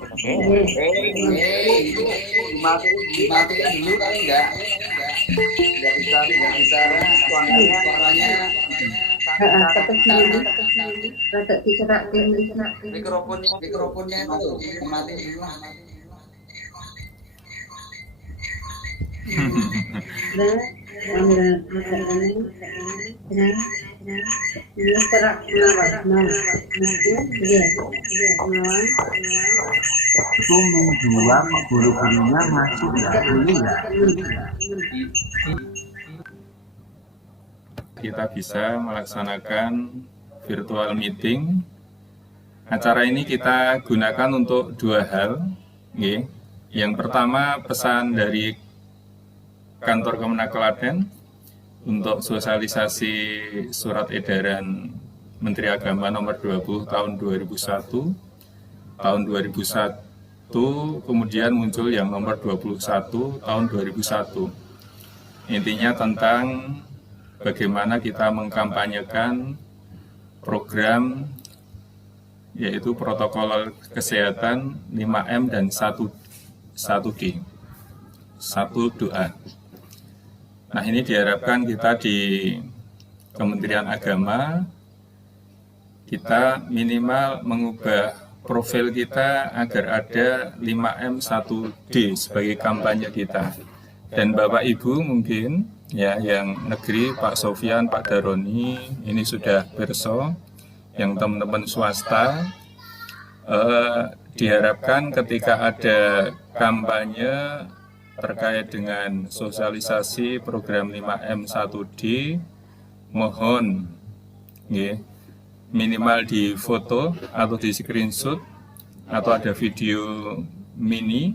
Oke, itu dimatiin dulu kali nggak bisa suaranya mikrofonnya itu dimatiin dulu. Itu menjual guru-gurunya masuk nggak dulu ya? Kita bisa melaksanakan virtual meeting. Acara ini kita gunakan untuk dua hal. Yang pertama, pesan dari kantor Kemenak Klaten untuk sosialisasi surat edaran Menteri Agama nomor 20 tahun 2001. Tahun 2001 kemudian muncul yang nomor 21 tahun 2001. Intinya tentang bagaimana kita mengkampanyekan program yaitu protokol kesehatan 5M dan 1D, satu doa. Nah, ini diharapkan kita di Kementerian Agama kita minimal mengubah profil kita agar ada 5M 1D sebagai kampanye kita. Dan Bapak Ibu mungkin ya yang negeri, Pak Sofyan, Pak Daroni ini sudah perso. Yang teman-teman swasta diharapkan ketika ada kampanye terkait dengan sosialisasi program 5M 1D, mohon minimal di foto atau di screenshot atau ada video mini,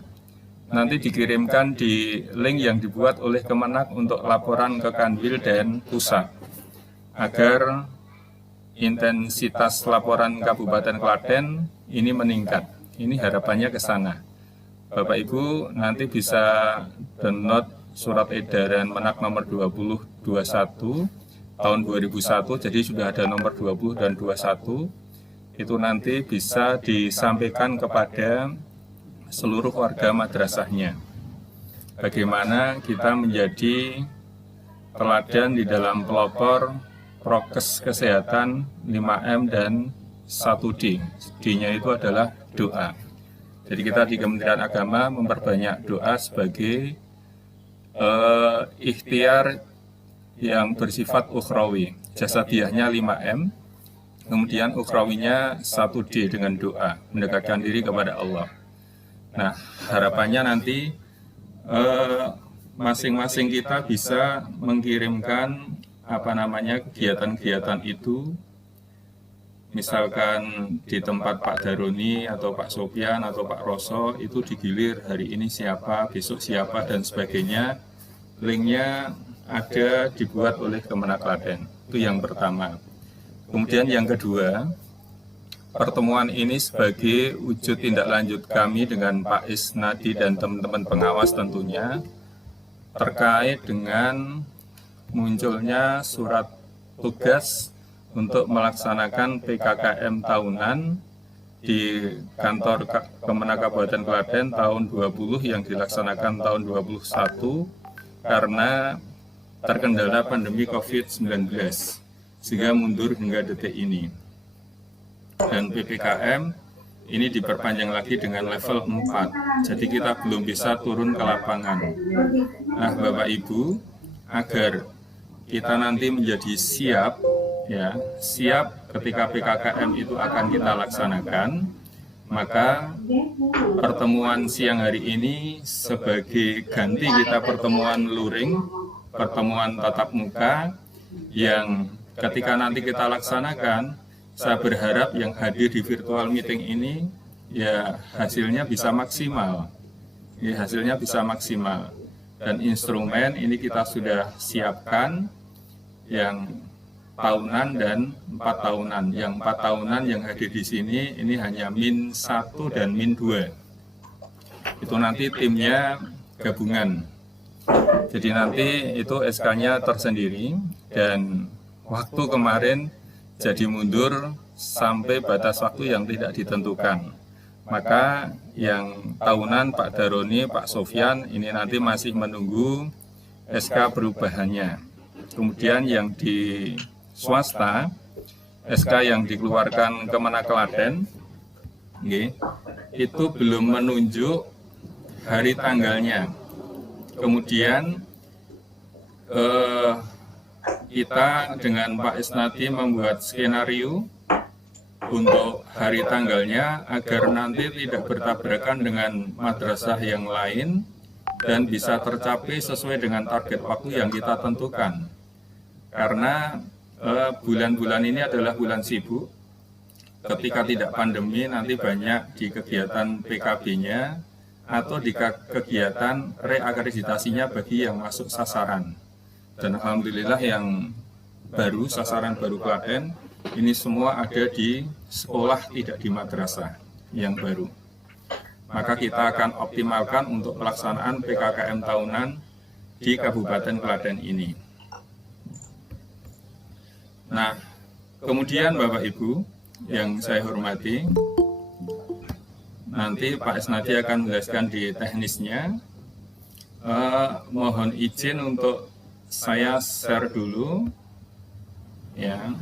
nanti dikirimkan di link yang dibuat oleh Kemenak untuk laporan ke Kanwil dan Pusat agar intensitas laporan Kabupaten Klaten ini meningkat. Ini harapannya ke sana. Bapak Ibu nanti bisa download surat edaran Menak nomor 2021 tahun 2001, jadi sudah ada nomor 20 dan 21. Itu nanti bisa disampaikan kepada seluruh warga madrasahnya. Bagaimana kita menjadi teladan di dalam pelopor prokes kesehatan 5M dan 1D. D-nya itu adalah doa. Jadi kita di Kementerian Agama memperbanyak doa sebagai ikhtiar yang bersifat ukhrawi. Jasadiahnya 5M, kemudian ukhrawinya 1D dengan doa, mendekatkan diri kepada Allah. Nah, harapannya nanti masing-masing kita bisa mengirimkan kegiatan-kegiatan itu, misalkan di tempat Pak Daroni atau Pak Sofyan atau Pak Roso itu digilir hari ini siapa, besok siapa dan sebagainya. Linknya ada dibuat oleh Kemenak Klaten. Itu yang pertama. Kemudian yang kedua, pertemuan ini sebagai wujud tindak lanjut kami dengan Pak Isnadi dan teman-teman pengawas tentunya terkait dengan munculnya surat tugas untuk melaksanakan PKKM tahunan di kantor Kemenak Kabupaten Klaten tahun 20 yang dilaksanakan tahun 21 karena terkendala pandemi COVID-19 sehingga mundur hingga detik ini. Dan PPKM ini diperpanjang lagi dengan level 4, jadi kita belum bisa turun ke lapangan. Nah, Bapak Ibu, agar kita nanti menjadi siap ketika PKKM itu akan kita laksanakan, maka pertemuan siang hari ini sebagai ganti kita pertemuan luring, pertemuan tatap muka yang ketika nanti kita laksanakan, saya berharap yang hadir di virtual meeting ini ya hasilnya bisa maksimal. Dan instrumen ini kita sudah siapkan yang tahunan dan 4 tahunan. Yang 4 tahunan yang hadir di sini ini hanya -1 dan -2. Itu nanti timnya gabungan. Jadi nanti itu SK-nya tersendiri dan waktu kemarin jadi mundur sampai batas waktu yang tidak ditentukan. Maka yang tahunan Pak Daroni, Pak Sofyan ini nanti masih menunggu SK perubahannya. Kemudian yang di swasta, SK yang dikeluarkan Kemenak Klaten, itu belum menunjuk hari tanggalnya. Kemudian kita dengan Pak Isnati membuat skenario untuk hari tanggalnya agar nanti tidak bertabrakan dengan madrasah yang lain dan bisa tercapai sesuai dengan target waktu yang kita tentukan. Karena bulan-bulan ini adalah bulan sibuk. Ketika tidak pandemi nanti banyak di kegiatan PKB-nya atau di kegiatan reakreditasinya bagi yang masuk sasaran. Dan alhamdulillah yang baru, sasaran baru Klaten, ini semua ada di sekolah, tidak di madrasah yang baru. Maka kita akan optimalkan untuk pelaksanaan PKKM tahunan di Kabupaten Klaten ini. Nah, kemudian Bapak Ibu yang saya hormati, nanti Pak Isnati akan menjelaskan di teknisnya. Mohon izin untuk saya share dulu, ya.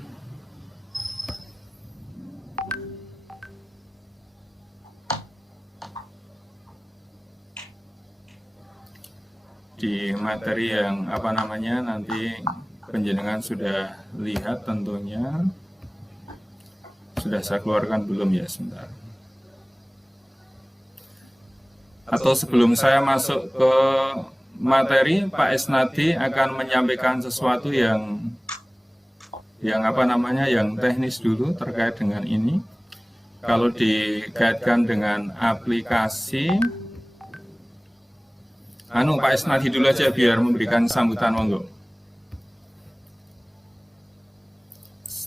Di materi yang nanti penjenengan sudah lihat tentunya. Sudah saya keluarkan belum ya, sebentar. Atau sebelum saya masuk ke materi, Pak Isnati akan menyampaikan sesuatu yang yang teknis dulu terkait dengan ini. Kalau dikaitkan dengan aplikasi, Pak Isnati dulu aja biar memberikan sambutan, monggo.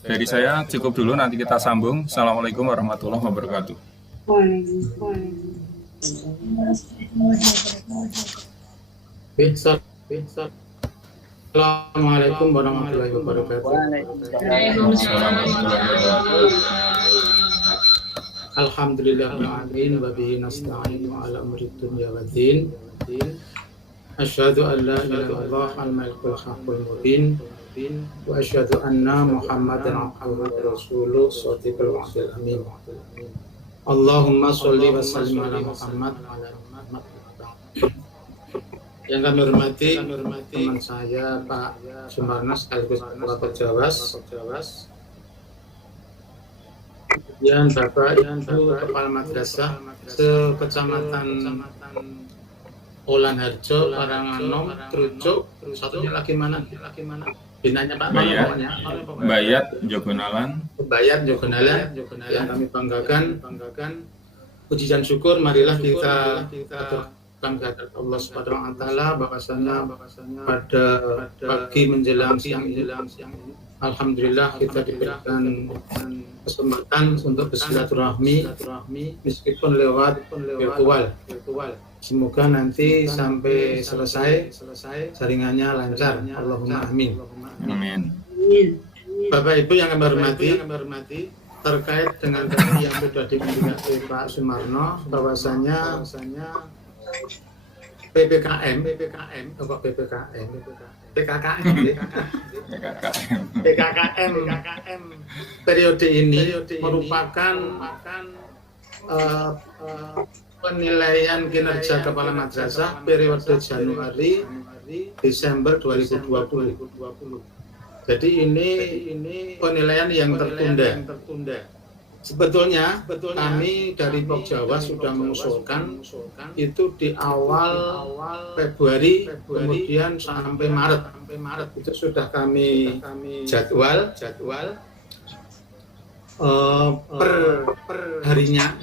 Dari saya cukup dulu, nanti kita sambung. Assalamualaikum warahmatullahi wabarakatuh. Assalamualaikum warahmatullahi wabarakatuh. Alhamdulillahirrahmanirrahim. Wa bihi nasta'in ala umri dunya waddin. Asyhadu an la ilaha illallah al-malikul haqqul mubin. Wa asyhadu anna Muhammadan abduhu wa rasuluhu shadiqul wa'dil amin. Allahumma sholli wa sallim ala Muhammad wa ala Muhammad. Yang kami hormati teman saya Pak Sumarno sekaligus Kepala Perjawas, kemudian Bapak Ibu Kepala Madrasah sekecamatan Olan Harjo, Paranganom, Trucuk, satunya lagi mana? Binanya Pak Bayat Jogonalan. Yang kami banggakan, puji dan syukur marilah kita kehadirat Allah Subhanahu wa taala bahwasanya pada pagi menjelang siang ini alhamdulillah kita diberikan kesempatan untuk bersilaturahmi meskipun lewat virtual. Semoga nanti sampai selesai jaringannya lancar. Allahumma amin. Amin. Bapak Ibu yang kami hormati, terkait dengan tadi yang sudah diberikan oleh Pak Sumarno bahwasanya PKKM periode ini merupakan penilaian kinerja kepala madrasah periode Januari Desember 2020. Jadi ini penilaian yang tertunda. Sebetulnya kami dari Pokjawa sudah mengusulkan itu di awal Februari kemudian sampai Maret itu sudah kami jadwal per harinya.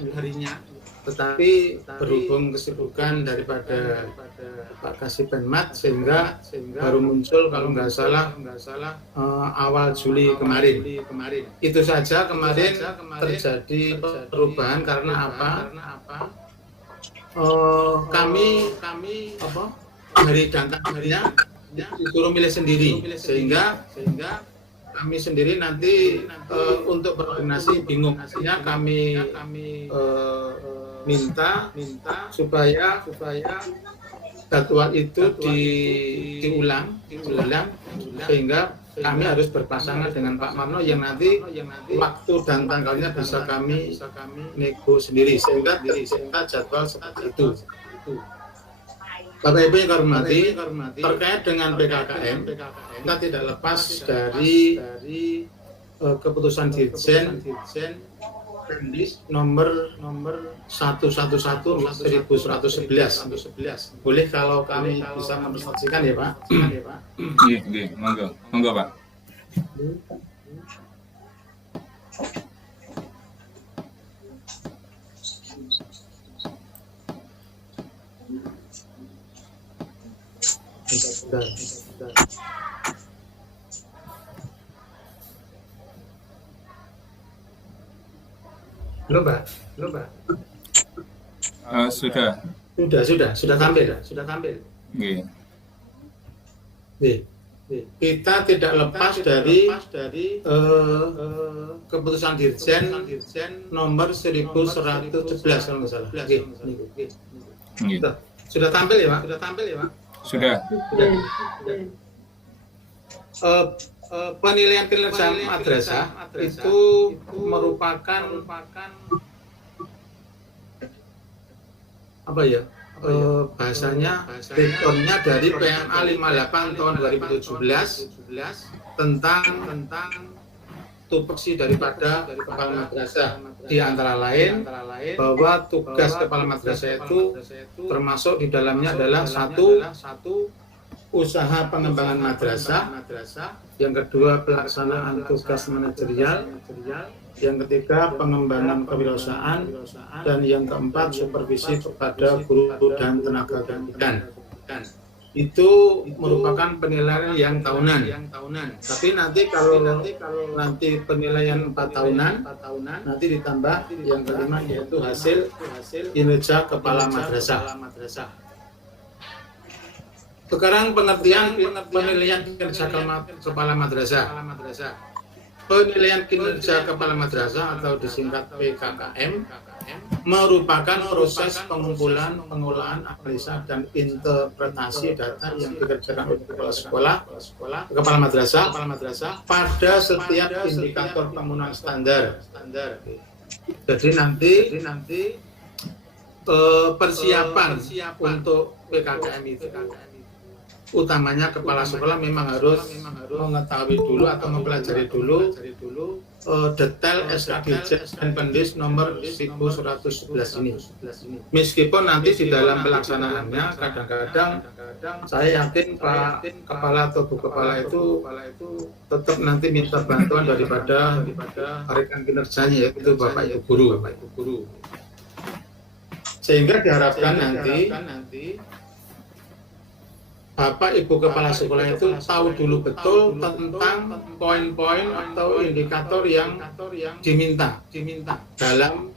Tetapi berhubung kesibukan daripada Pak Kasipenmat sehingga baru muncul kalau nggak salah awal Juli kemarin. Itu saja kemarin terjadi perubahan karena apa? Kami hari dan tanggalnya disuruh milih sendiri sehingga kami sendiri nanti untuk berkoordinasi bingung. Artinya kami minta supaya jadwal itu diulang sehingga kami harus berpasangan dengan Pak Marno yang nanti waktu dan tanggalnya bisa kami nego sendiri sehingga jadwal seperti itu. Bapak Ibu yang hormati, terkait dengan PKKM, kita tidak lepas dari keputusan Dirjen Pendis nomor 111/1111. Boleh kalau kami bisa mempresentasikan ya Pak? Iya, monggo Pak. Halo Pak. Sudah tampil. Iya. Kita tidak lepas dari keputusan Dirjen nomor 1111 kalau nggak salah. Iya. Sudah tampil ya Pak? Sudah. Penilaian kinerja madrasah itu merupakan apa ya? Bahasanya background-nya dari PMA 58 tahun 2017 tentang tupoksi daripada kepala madrasah, di antara lain bahwa tugas kepala madrasah itu termasuk di dalamnya adalah satu usaha pengembangan madrasah, yang kedua pelaksanaan tugas manajerial, yang ketiga pengembangan kewirausahaan, dan yang keempat supervisi kepada guru dan tenaga pendidikan. Itu merupakan penilaian yang tahunan. Tapi nanti kalau nanti penilaian 4 tahunan, nanti ditambah yang kelima yaitu hasil kinerja kepala madrasah. Sekarang pengertian penilaian kinerja kepala madrasah. Penilaian kinerja kepala madrasah atau disingkat PKKM merupakan proses pengumpulan, pengolahan, analisa, dan interpretasi data yang dikerjakan oleh kepala madrasah pada setiap indikator pemenuhan standar. Jadi nanti persiapan untuk PKKM itu utamanya kepala sekolah memang harus mengetahui dulu atau mempelajari dulu detail SK Dirjen Pendis nomor 1111 ini. Meskipun nanti di dalam pelaksanaannya kadang-kadang saya yakin Pak Kepala atau Bu Kepala itu tetap nanti minta bantuan daripada rekan kinerjanya yaitu Bapak Ibu Guru. Sehingga diharapkan nanti Bapak Ibu Kepala Sekolah itu tahu dulu betul tentang poin-poin atau indikator yang diminta dalam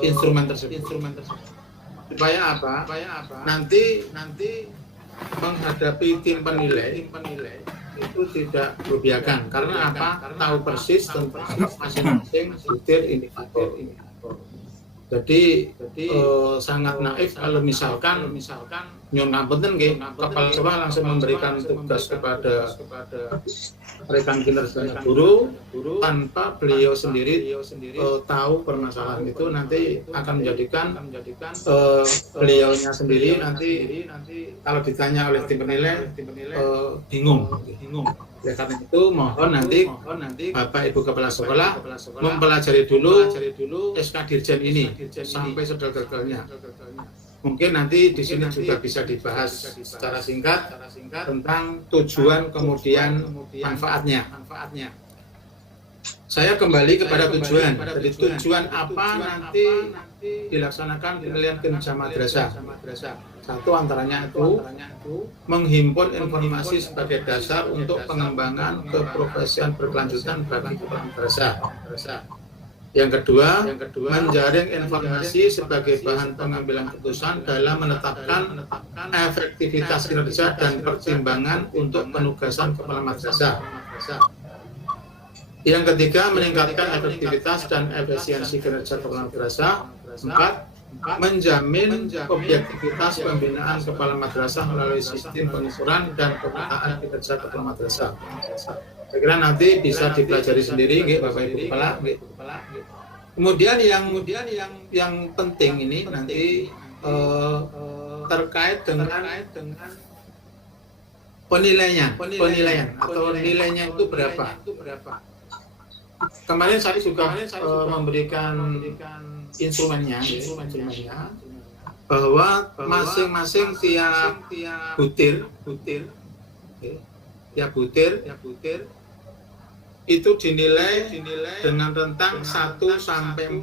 instrumen tersebut. Supaya apa? Nanti menghadapi tim penilai itu tidak berlebihan. Karena apa? Tahu persis tentang masing-masing detail indikator. Jadi sangat naif kalau misalkan nyon ngapunten nggih kepala sekolah langsung memberikan tugas kepada rekan kinerja guru tanpa beliau sendiri tahu permasalahan itu, nanti akan menjadikan beliaunya sendiri nanti kalau ditanya oleh tim penilai bingung. Ya, karena itu mohon nanti Bapak Ibu Kepala Sekolah mempelajari dulu SK Dirjen ini sampai sedetail-detailnya. Mungkin nanti di sini juga bisa dibahas secara singkat tentang tujuan kemudian manfaatnya. Saya kembali kepada tujuan. Jadi tujuan apa nanti dilaksanakan penilaian kinerja madrasah? Satu antaranya itu menghimpun informasi sebagai dasar untuk pengembangan keprofesian berkelanjutan bagi kepala madrasah. Yang kedua, menjaring informasi sebagai bahan pengambilan keputusan dalam menetapkan efektivitas kinerja dan pertimbangan untuk penugasan kepala madrasah. Yang ketiga, meningkatkan efektivitas dan efisiensi kinerja kepala madrasah. 4. Menjamin objektivitas pembinaan kepala madrasah melalui sistem pengukuran dan pemetaan kinerja kepala madrasah. Saya kira nanti bisa dipelajari sendiri, Bapak Ibu Kepala. Kemudian yang penting ini nanti terkait dengan penilaian atau nilainya itu berapa. Kemarin saya juga memberikan instrumennya bahwa masing-masing tiap butir itu dinilai dengan rentang 1 sampai 4.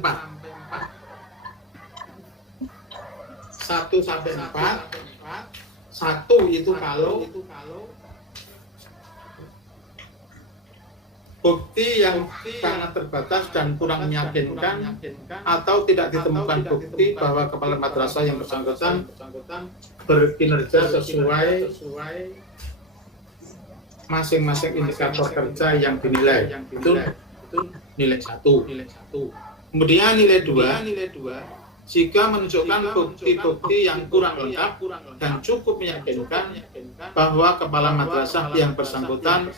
1 sampai 4. 1 itu kalau bukti yang sangat terbatas dan kurang meyakinkan atau tidak ditemukan bukti bahwa kepala madrasah yang bersangkutan berkinerja sesuai masing-masing indikator kerja yang dinilai. Itu nilai 1. Kemudian nilai 2 jika menunjukkan bukti-bukti yang kurang lengkap dan cukup meyakinkan bahwa kepala madrasah yang bersangkutan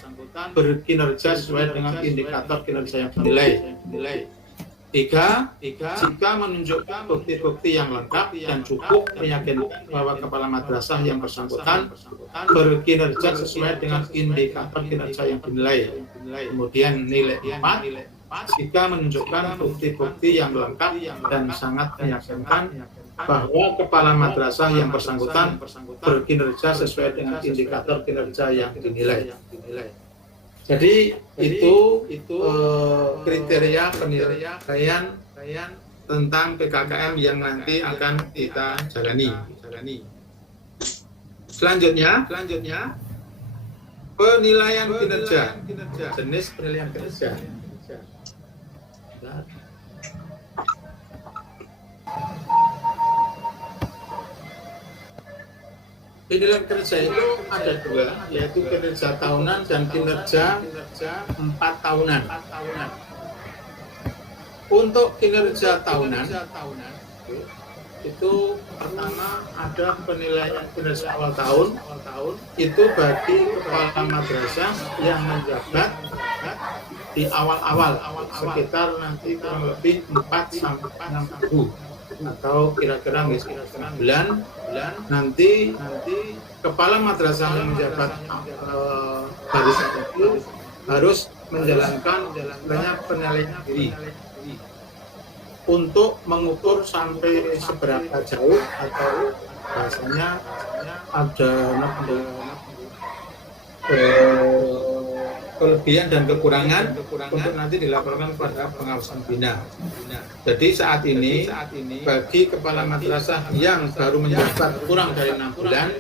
berkinerja sesuai dengan indikator kinerja yang dinilai. 3. Jika menunjukkan bukti-bukti yang lengkap dan cukup meyakinkan bahwa kepala madrasah yang bersangkutan berkinerja sesuai dengan indikator kinerja yang dinilai. Kemudian nilai 4. Jika menunjukkan bukti-bukti yang lengkap dan sangat meyakinkan bahwa kepala madrasah yang bersangkutan berkinerja sesuai dengan indikator kinerja yang dinilai. Jadi itu kriteria penilaian tentang PKKM yang nanti akan kita jalani. Selanjutnya penilaian kinerja, jenis penilaian kinerja. Penilaian kinerja itu ada 2, yaitu kinerja tahunan dan kinerja 4 tahunan. Untuk kinerja tahunan itu pertama ada penilaian kinerja awal tahun, itu bagi kepala madrasah yang menjabat di awal-awal sekitar nanti kurang lebih 4 sampai 6 minggu atau kira-kira bulan nanti kepala madrasah yang menjabat barisan itu harus menjalankan penilaian diri untuk mengukur sampai seberapa jauh atau bahasanya ada kelebihan dan kekurangan untuk nanti dilaporkan pada pengawasan bina. Jadi saat ini bagi kepala madrasah yang baru menjabat kurang dari 6 bulan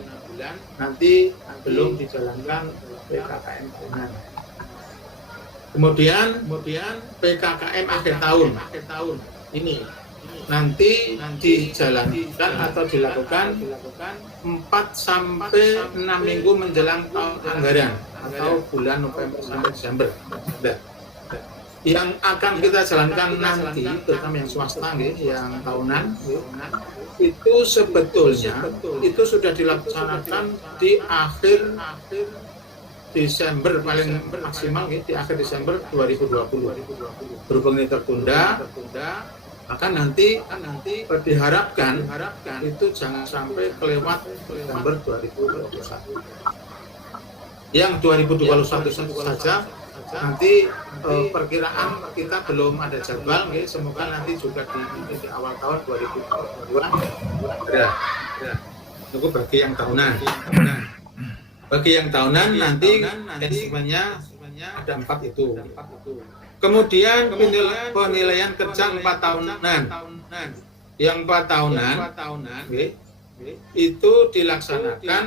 nanti belum dijalankan PKKM tahunan. Kemudian PKKM akhir tahun ini nanti dijalankan atau dilakukan 4 sampai 6 minggu menjelang tahun anggaran atau bulan November sampai Desember. Yang akan kita jalankan nanti, terutama yang swasta, yang tahunan, itu sebetulnya itu sudah dilaksanakan di akhir Desember paling maksimal, di akhir Desember 2020. Berhubung ini tertunda, maka nanti diharapkan itu jangan sampai kelewat Desember 2021. Yang 2021 saja nanti perkiraan kita belum ada jadwal, semoga nanti juga di awal tahun 2022 ada. Itu bagi yang tahunan. Bagi yang tahunan nanti instrumennya ada 4 itu. Kemudian penilaian kerja 4 tahunan. Yang 4 tahunan itu dilaksanakan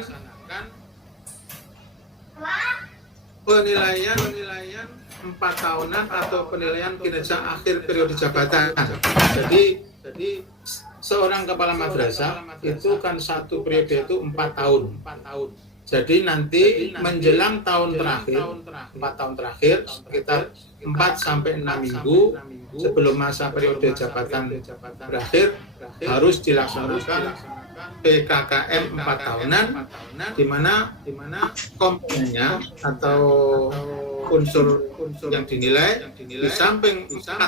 penilaian 4 tahunan atau penilaian kinerja akhir periode jabatan. Jadi seorang kepala madrasah itu kan satu periode itu 4 tahun. Jadi nanti menjelang tahun terakhir, 4 tahun terakhir, sekitar 4 sampai 6 minggu sebelum masa periode jabatan berakhir, harus dilaksanakan PKKM 4 tahunan, di mana komponennya atau unsur yang dinilai di samping 4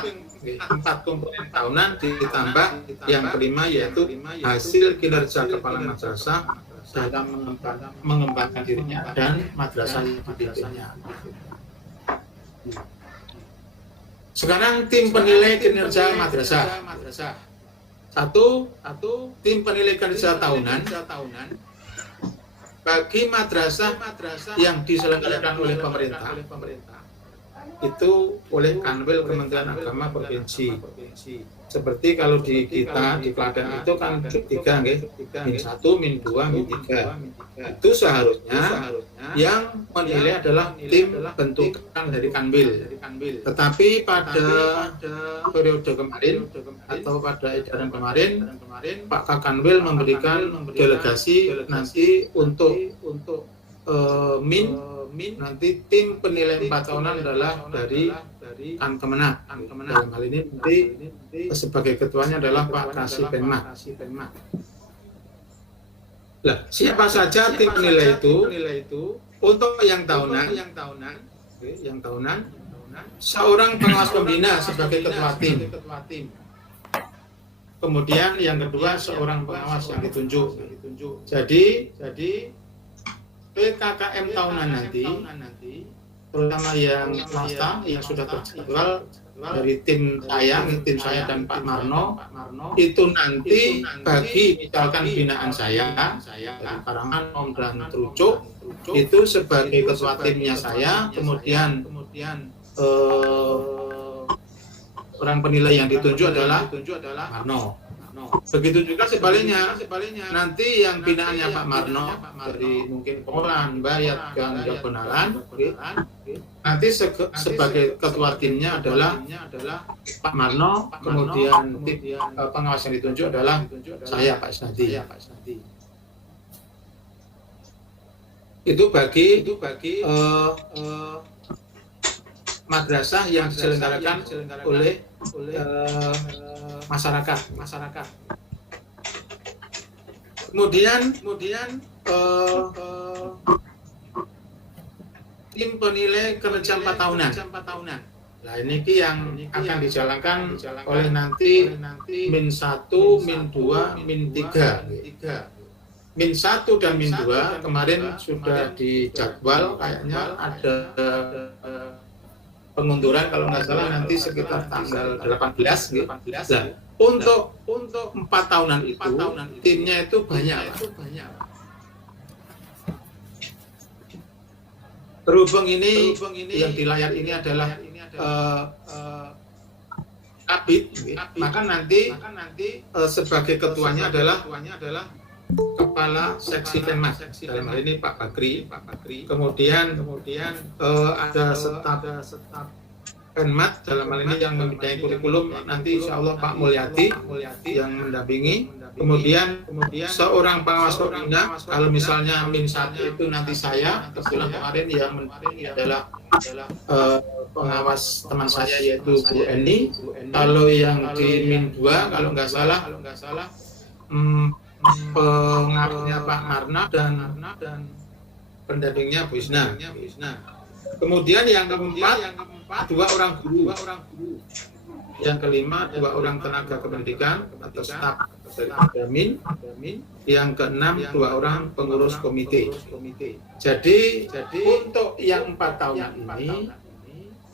komponen tahunan ditambah yang kelima, yaitu hasil kinerja kepala madrasah dalam mengembangkan dirinya dan madrasah yang dipimpinnya. Sekarang tim penilai kinerja madrasah. Satu, tim penilai kinerja tahunan bagi madrasah yang diselenggarakan oleh pemerintah itu oleh Kanwil Kementerian Agama Provinsi. Seperti kalau di kita di Klaten itu kan tiga, min 1, min 2, min 3. Itu seharusnya yang menilai adalah tim bentukan dari Kanwil. Tetapi pada periode kemarin atau pada edaran kemarin, Pak Kakanwil memberikan delegasi nanti untuk nanti tim penilai 4 tahunan adalah dari Kemenag. Dalam hal ini nanti sebagai ketuanya adalah Pak Kasih Penmat. Lah, siapa saja tim penilai itu? Untuk yang tahunan, seorang pengawas pembina sebagai ketua tim. Kemudian yang kedua seorang pengawas yang ditunjuk. Jadi PKKM tahunan nanti, terutama yang swasta yang sudah terjadwal dari tim saya dan Pak Marno, itu nanti bagi misalkan binaan saya dari Karanganyar dan Trucuk, itu sebagai ketua timnya saya, kemudian orang penilai yang ditunjuk adalah Marno. Begitu juga sebaliknya, nanti yang binaannya Pak Marno dari mungkin Pengolahan, Bayat, dan Jagonalan, nanti sebagai ketua timnya adalah Pak Marno, kemudian tim pengawas yang ditunjuk adalah saya, Pak Isnadi. Itu bagi madrasah yang diselenggarakan oleh masyarakat. Kemudian tim penilai kinerja 4 tahunan. Nah, ini yang akan dijalankan oleh nanti min 1, min 2, min 3. Min 1 dan min 2 kemarin sudah dijadwal, kayaknya ada pengunduran kalau nggak salah nanti sekitar tanggal 18 gitu. Nah, untuk 4 tahunan itu timnya itu banyak. Berhubung ini yang di layar ini adalah Kabid, maka nanti sebagai ketuanya adalah Kepala Seksi Penmas, dalam hal ini Pak Bakri. Kemudian ada staf Penmat, dalam hal ini yang membidangi kurikulum nanti insya Allah Pak Mulyati yang mendampingi. Kemudian seorang pengawas pembina, kalau misalnya min 1 itu nanti saya, kebetulan kemarin yang mendampingi adalah pengawas teman saya yaitu Bu Eni. Kalau yang di min 2 kalau nggak salah pengarahnya Pak Marna dan pendampingnya Bu Isna. Kemudian yang keempat 2 orang guru. Yang kelima 2 orang tenaga kependidikan atau staf dari Damin. Yang keenam 2 orang pengurus komite. Jadi untuk yang 4 tahun ini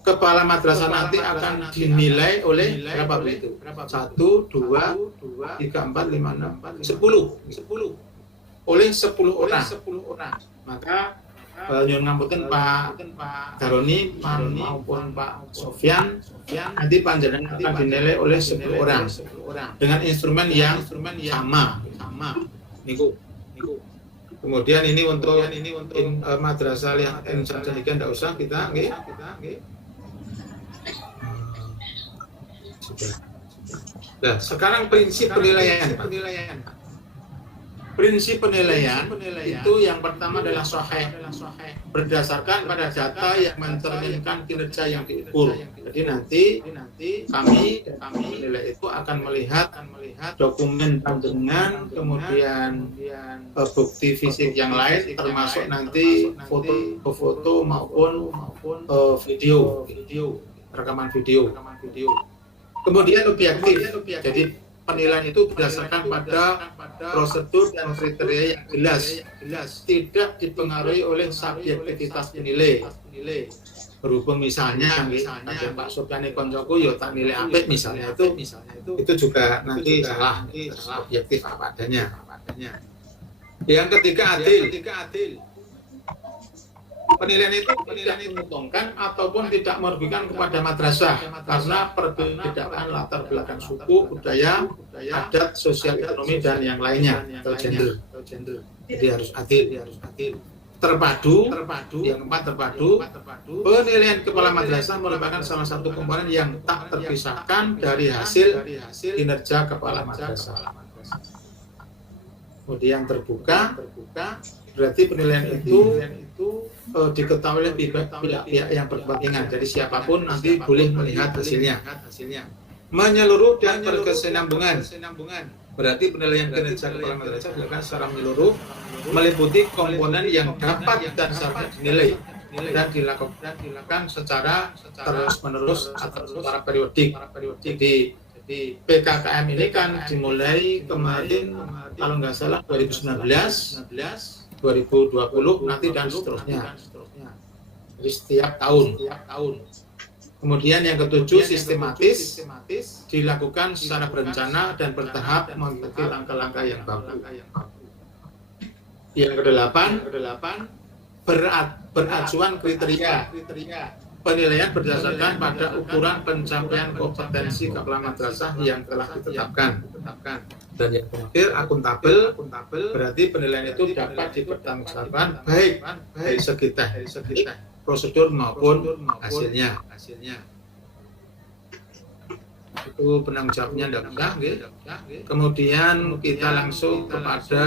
kepala madrasah nanti akan dinilai oleh berapa itu? 1, 2, 3, 4, 5, 6, 10. Oleh 10 orang. Maka nyuwun ngapunten Pak Daroni maupun Pak Sofyan, nanti panjenengan akan dinilai oleh 10 orang dengan instrumen yang sama. Niku. Kemudian ini untuk madrasah yang Sanjanikan tidak usah kita nggih. Nah, sekarang prinsip penilaian. Prinsip penilaian itu yang pertama adalah sahih, berdasarkan pada data yang mencerminkan kinerja yang diukur. Jadi nanti kami menilai itu akan melihat dokumen panjenengan, kemudian bukti fisik yang lain, termasuk nanti foto maupun video, rekaman video. Kemudian objektif. Jadi penilaian itu berdasarkan pada prosedur dan kriteria yang jelas, tidak dipengaruhi oleh subjektivitas penilai. Berhubung misalnya Pak Sopyani koncoku yo tak nilai apik misalnya itu juga nanti salah objektif apa adanya. Yang ketiga adil. Penilaian itu tidak menguntungkan ataupun tidak merugikan kepada madrasah karena perbedaan latar belakang suku, budaya, adat, sosial, ekonomi dan yang lainnya atau gender. Jadi harus adil. Terpadu. Yang keempat terpadu. Penilaian kepala madrasah merupakan salah satu komponen yang tak terpisahkan dari hasil kinerja kepala madrasah. Kemudian terbuka. Berarti penilaian itu diketahui oleh pihak yang berkepentingan. Jadi siapapun nanti boleh melihat hasilnya. Menyeluruh dan berkesinambungan. Berarti penilaian kinerja kepala madrasah dilakukan secara menyeluruh, meliputi komponen yang dapat dan dapat dinilai dan dilakukan secara terus-menerus atau secara periodik. Di PKKM ini kan dimulai kemarin kalau nggak salah 2019, 2020 nanti dan seterusnya. Jadi setiap tahun. Kemudian yang ketujuh sistematis dilakukan secara berencana dan bertahap mengikuti langkah-langkah yang baku. Yang kedelapan beracuan kriteria. Penilaian berdasarkan pada ukuran pencapaian kompetensi kepala madrasah yang telah ditetapkan. Dan yang terakhir akuntabel, berarti penilaian itu dapat dipertanggungjawabkan baik dari segi teknik, prosedur maupun hasilnya. Itu penanggung jawabnya tidak bisa. Kemudian kita langsung kepada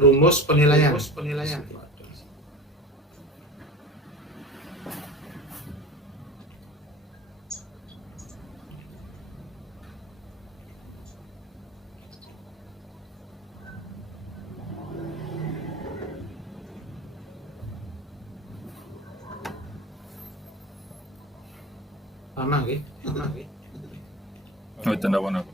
rumus penilaian. Lama nggih. Oh, tanda warna.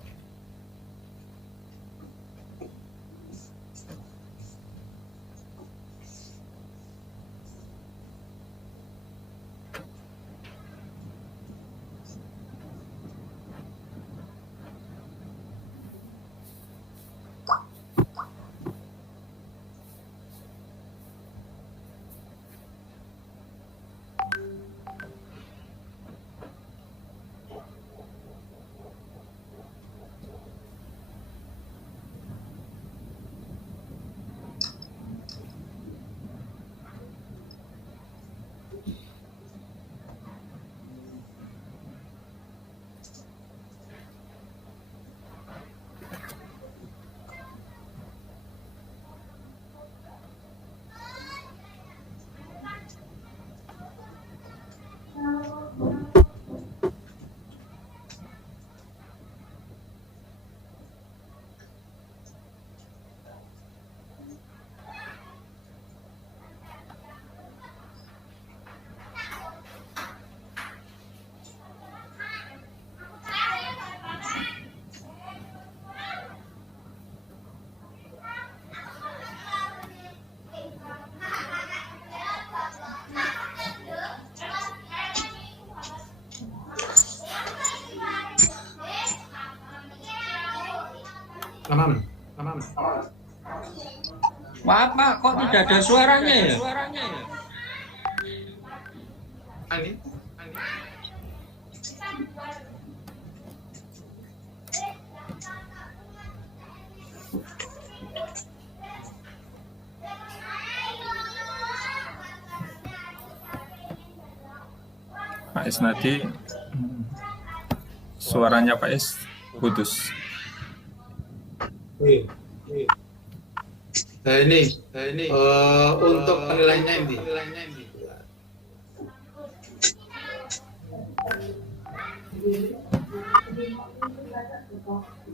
Lama. Maaf Pak, kok tidak ada suaranya ya? Ini. Pak Isnadi, suaranya Pak Is putus. Nah ini untuk penilaiannya ini.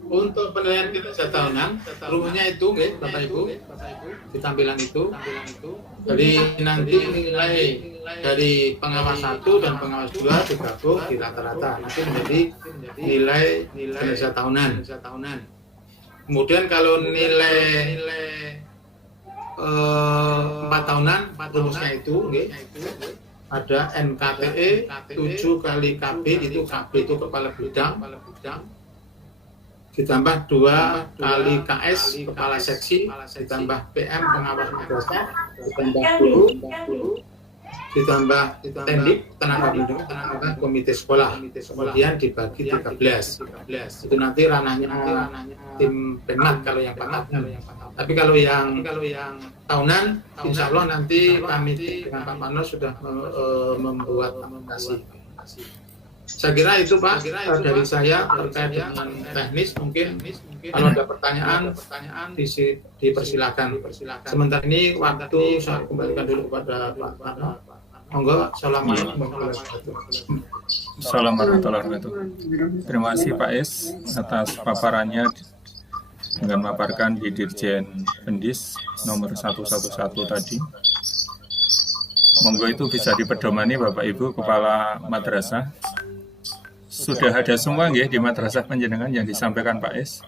Untuk penilaian kinerja tahunan, rumusnya itu, Bapak Ibu, di tampilan itu. Jadi nanti nilai dari pengawas 1 dan pengawas 2 digabung di rata-rata, nanti menjadi nilai kinerja tahunan. Kemudian kalau nilai 4 tahunan, rumusnya itu ada NKTE 7 kali KB, itu KB itu kepala bidang, ditambah 2 kali KS kepala seksi, ditambah PM pengawas madrasah, ditambah guru, ditambah tendik tenaga pendidik, tenaga komite sekolah, kemudian dibagi 13. Itu nanti ranahnya tim penat kalau yang penat. Tapi kalau yang tahunan, insya Allah nanti kami dengan Pak Pano sudah membuat aplikasi. Saya kira itu Pak, dari saya terkait dengan teknis. Mungkin kalau ada pertanyaan dipersilakan. Sementara ini waktu saya kembalikan dulu kepada Pak Pano. Monggo, assalamualaikum warahmatullahi wabarakatuh. Assalamualaikum warahmatullahi wabarakatuh. Terima kasih Pak Es atas paparannya dengan memaparkan di Dirjen Pendis nomor 111 tadi. Monggo itu bisa dipedomani Bapak Ibu Kepala Madrasah. Sudah ada semua nggih di madrasah panjenengan yang disampaikan Pak Es?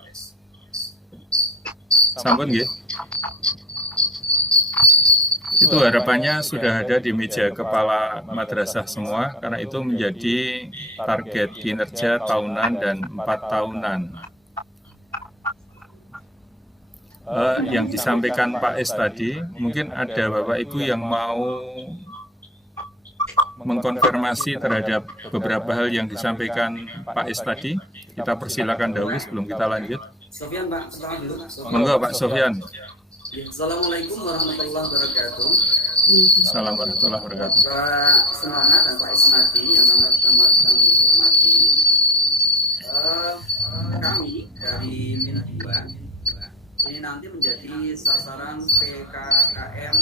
Sampun nggih? Itu harapannya sudah ada di meja kepala madrasah semua, karena itu menjadi target kinerja tahunan dan 4 tahunan. Yang disampaikan Pak Es tadi, mungkin ada Bapak Ibu yang mau mengkonfirmasi terhadap beberapa hal yang disampaikan Pak Es tadi. Kita persilakan dahulu sebelum kita lanjut. Sofyan, Pak, sebentar dulu, Pak. Monggo Pak Sofyan. Assalamualaikum warahmatullahi wabarakatuh. Assalamualaikum warahmatullahi wabarakatuh. Pak Semangat dan Pak Isnadi yang amat kami hormati. Kami dari Min 2 ini nanti menjadi sasaran PKKM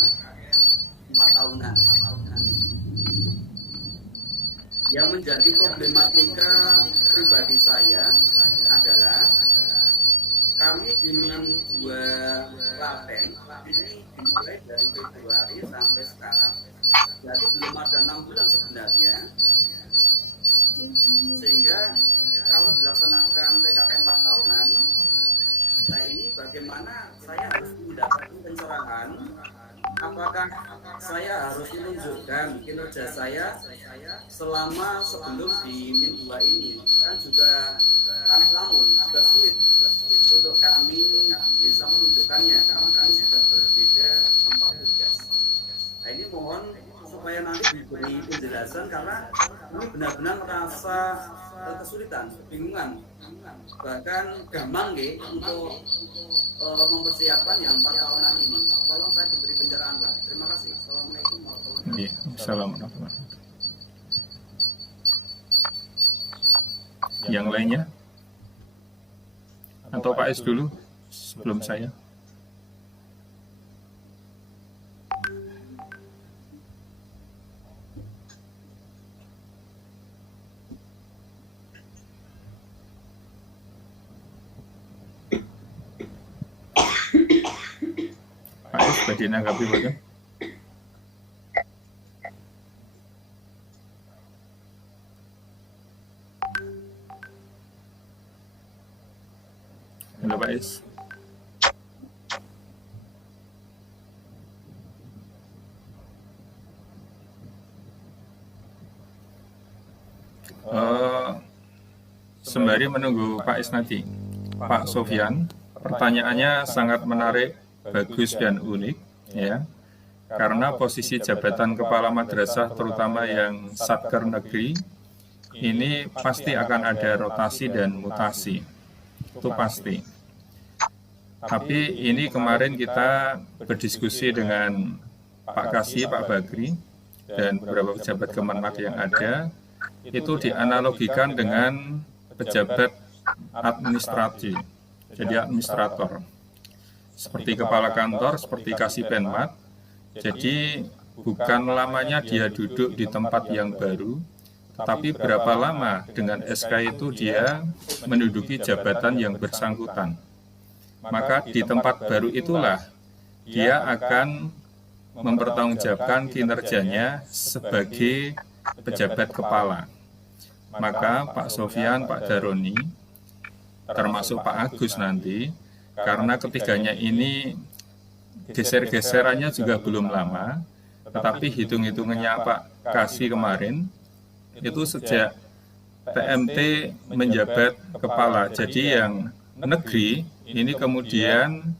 4 tahunan. Yang menjadi problematika pribadi saya adalah kami di Min 2 Klaten ini dimulai dari Februari sampai sekarang. Jadi belum ada 6 bulan sebenarnya. Sehingga kalau dilaksanakan PKKM 4 tahunan, nah ini bagaimana saya harus mendapatkan pencerahan, apakah saya harus menunjukkan kinerja saya selama sebelum di Min 2 ini, kan juga aneh lamun, juga sulit untuk kami bisa menunjukkannya karena kami sudah berbeda tempat tugas. Nah ini mohon supaya nanti diberi penjelasan karena kami benar-benar merasa kesulitan, kebingungan, bahkan gampang untuk mempersiapkan yang 4 tahunan ini. Tolong saya diberi pencerahan Pak. Terima kasih. Assalamualaikum warahmatullahi wabarakatuh. Assalamualaikum. Yang lainnya? Atau Pak Es dulu sebelum saya? Pak Es, badhe nanggapi boten? Halo Pak Es. Sembari menunggu Pak Es nanti, Pak Sofyan, pertanyaannya sangat menarik, bagus dan unik, ya. Karena posisi jabatan kepala madrasah, terutama yang Satker Negeri, ini pasti akan ada rotasi dan mutasi. Itu pasti. Tapi ini kemarin kita berdiskusi dengan Pak Kasih, Pak Bagri, dan beberapa pejabat Kemenmak yang ada, itu dianalogikan dengan pejabat administrasi, jadi administrator. seperti kepala kantor, seperti Kasipenmat. Jadi bukan lamanya dia duduk di tempat yang baru, tetapi berapa lama dengan SK itu dia menduduki jabatan yang bersangkutan. Maka di tempat baru itulah dia akan mempertanggungjawabkan kinerjanya sebagai pejabat kepala. Maka Pak Sofyan, Pak Daroni, termasuk Pak Agus nanti, karena ketiganya ini geser-geserannya juga belum lama, tetapi hitung-hitungannya Pak Kasih kemarin, itu sejak TMT menjabat kepala. Jadi yang negeri ini kemudian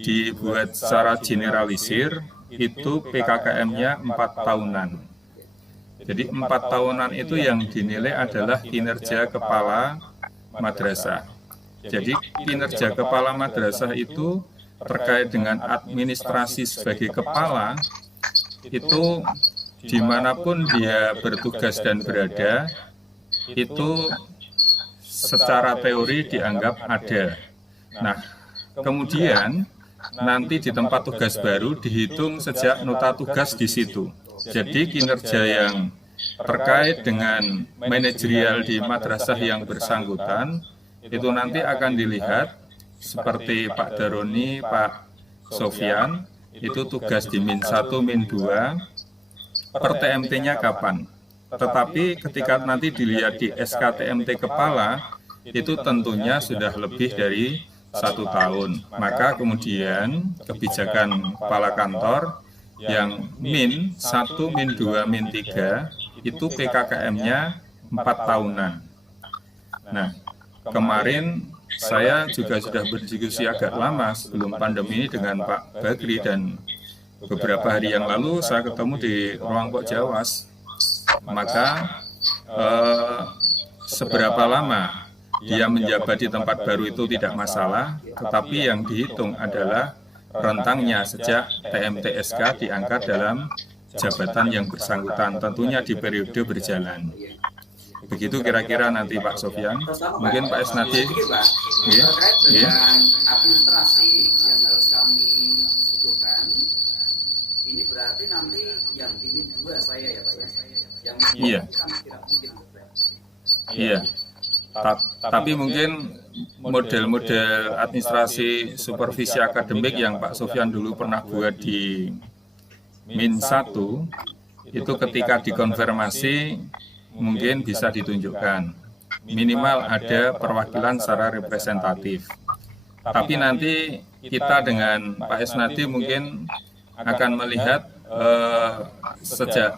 dibuat secara generalisir, itu PKKM-nya 4 tahunan. Jadi 4 tahunan itu yang dinilai adalah kinerja kepala madrasah. Jadi kinerja kepala madrasah itu terkait dengan administrasi sebagai kepala, itu dimanapun dia bertugas dan berada, itu secara teori dianggap ada. Nah, kemudian nanti di tempat tugas baru dihitung sejak nota tugas di situ. Jadi kinerja yang terkait dengan manajerial di madrasah yang bersangkutan itu nanti akan dilihat seperti Pak Daroni, Pak Sofyan, itu tugas di min 1, min 2, per TMT-nya kapan. Tetapi ketika nanti dilihat di SK TMT kepala, itu tentunya sudah lebih dari 1 tahun. Maka kemudian kebijakan kepala kantor yang min 1, min 2, min 3 itu PKKM-nya 4 tahunan. Nah, kemarin saya juga sudah berdiskusi agak lama sebelum pandemi dengan Pak Bagri, dan beberapa hari yang lalu saya ketemu di ruang Pok Jawas. Maka seberapa lama dia menjabat di tempat baru itu tidak masalah, tetapi yang dihitung adalah rentangnya sejak TMT SK diangkat dalam jabatan yang bersangkutan, tentunya di periode berjalan. Begitu kira-kira nanti Pak Sofyan. Mungkin Pak Esnadi. Terkait dengan administrasi yang harus kami butuhkan, ini berarti nanti yang di min 2 saya ya Pak ya? Yang Iya. kan tidak mungkin. Iya. Tapi mungkin model-model administrasi supervisi akademik yang Pak Sofyan dulu pernah buat di min 1, itu ketika dikonfirmasi mungkin bisa ditunjukkan. Minimal ada perwakilan secara representatif. Tapi nanti kita dengan Pak Esnadi mungkin akan melihat sejak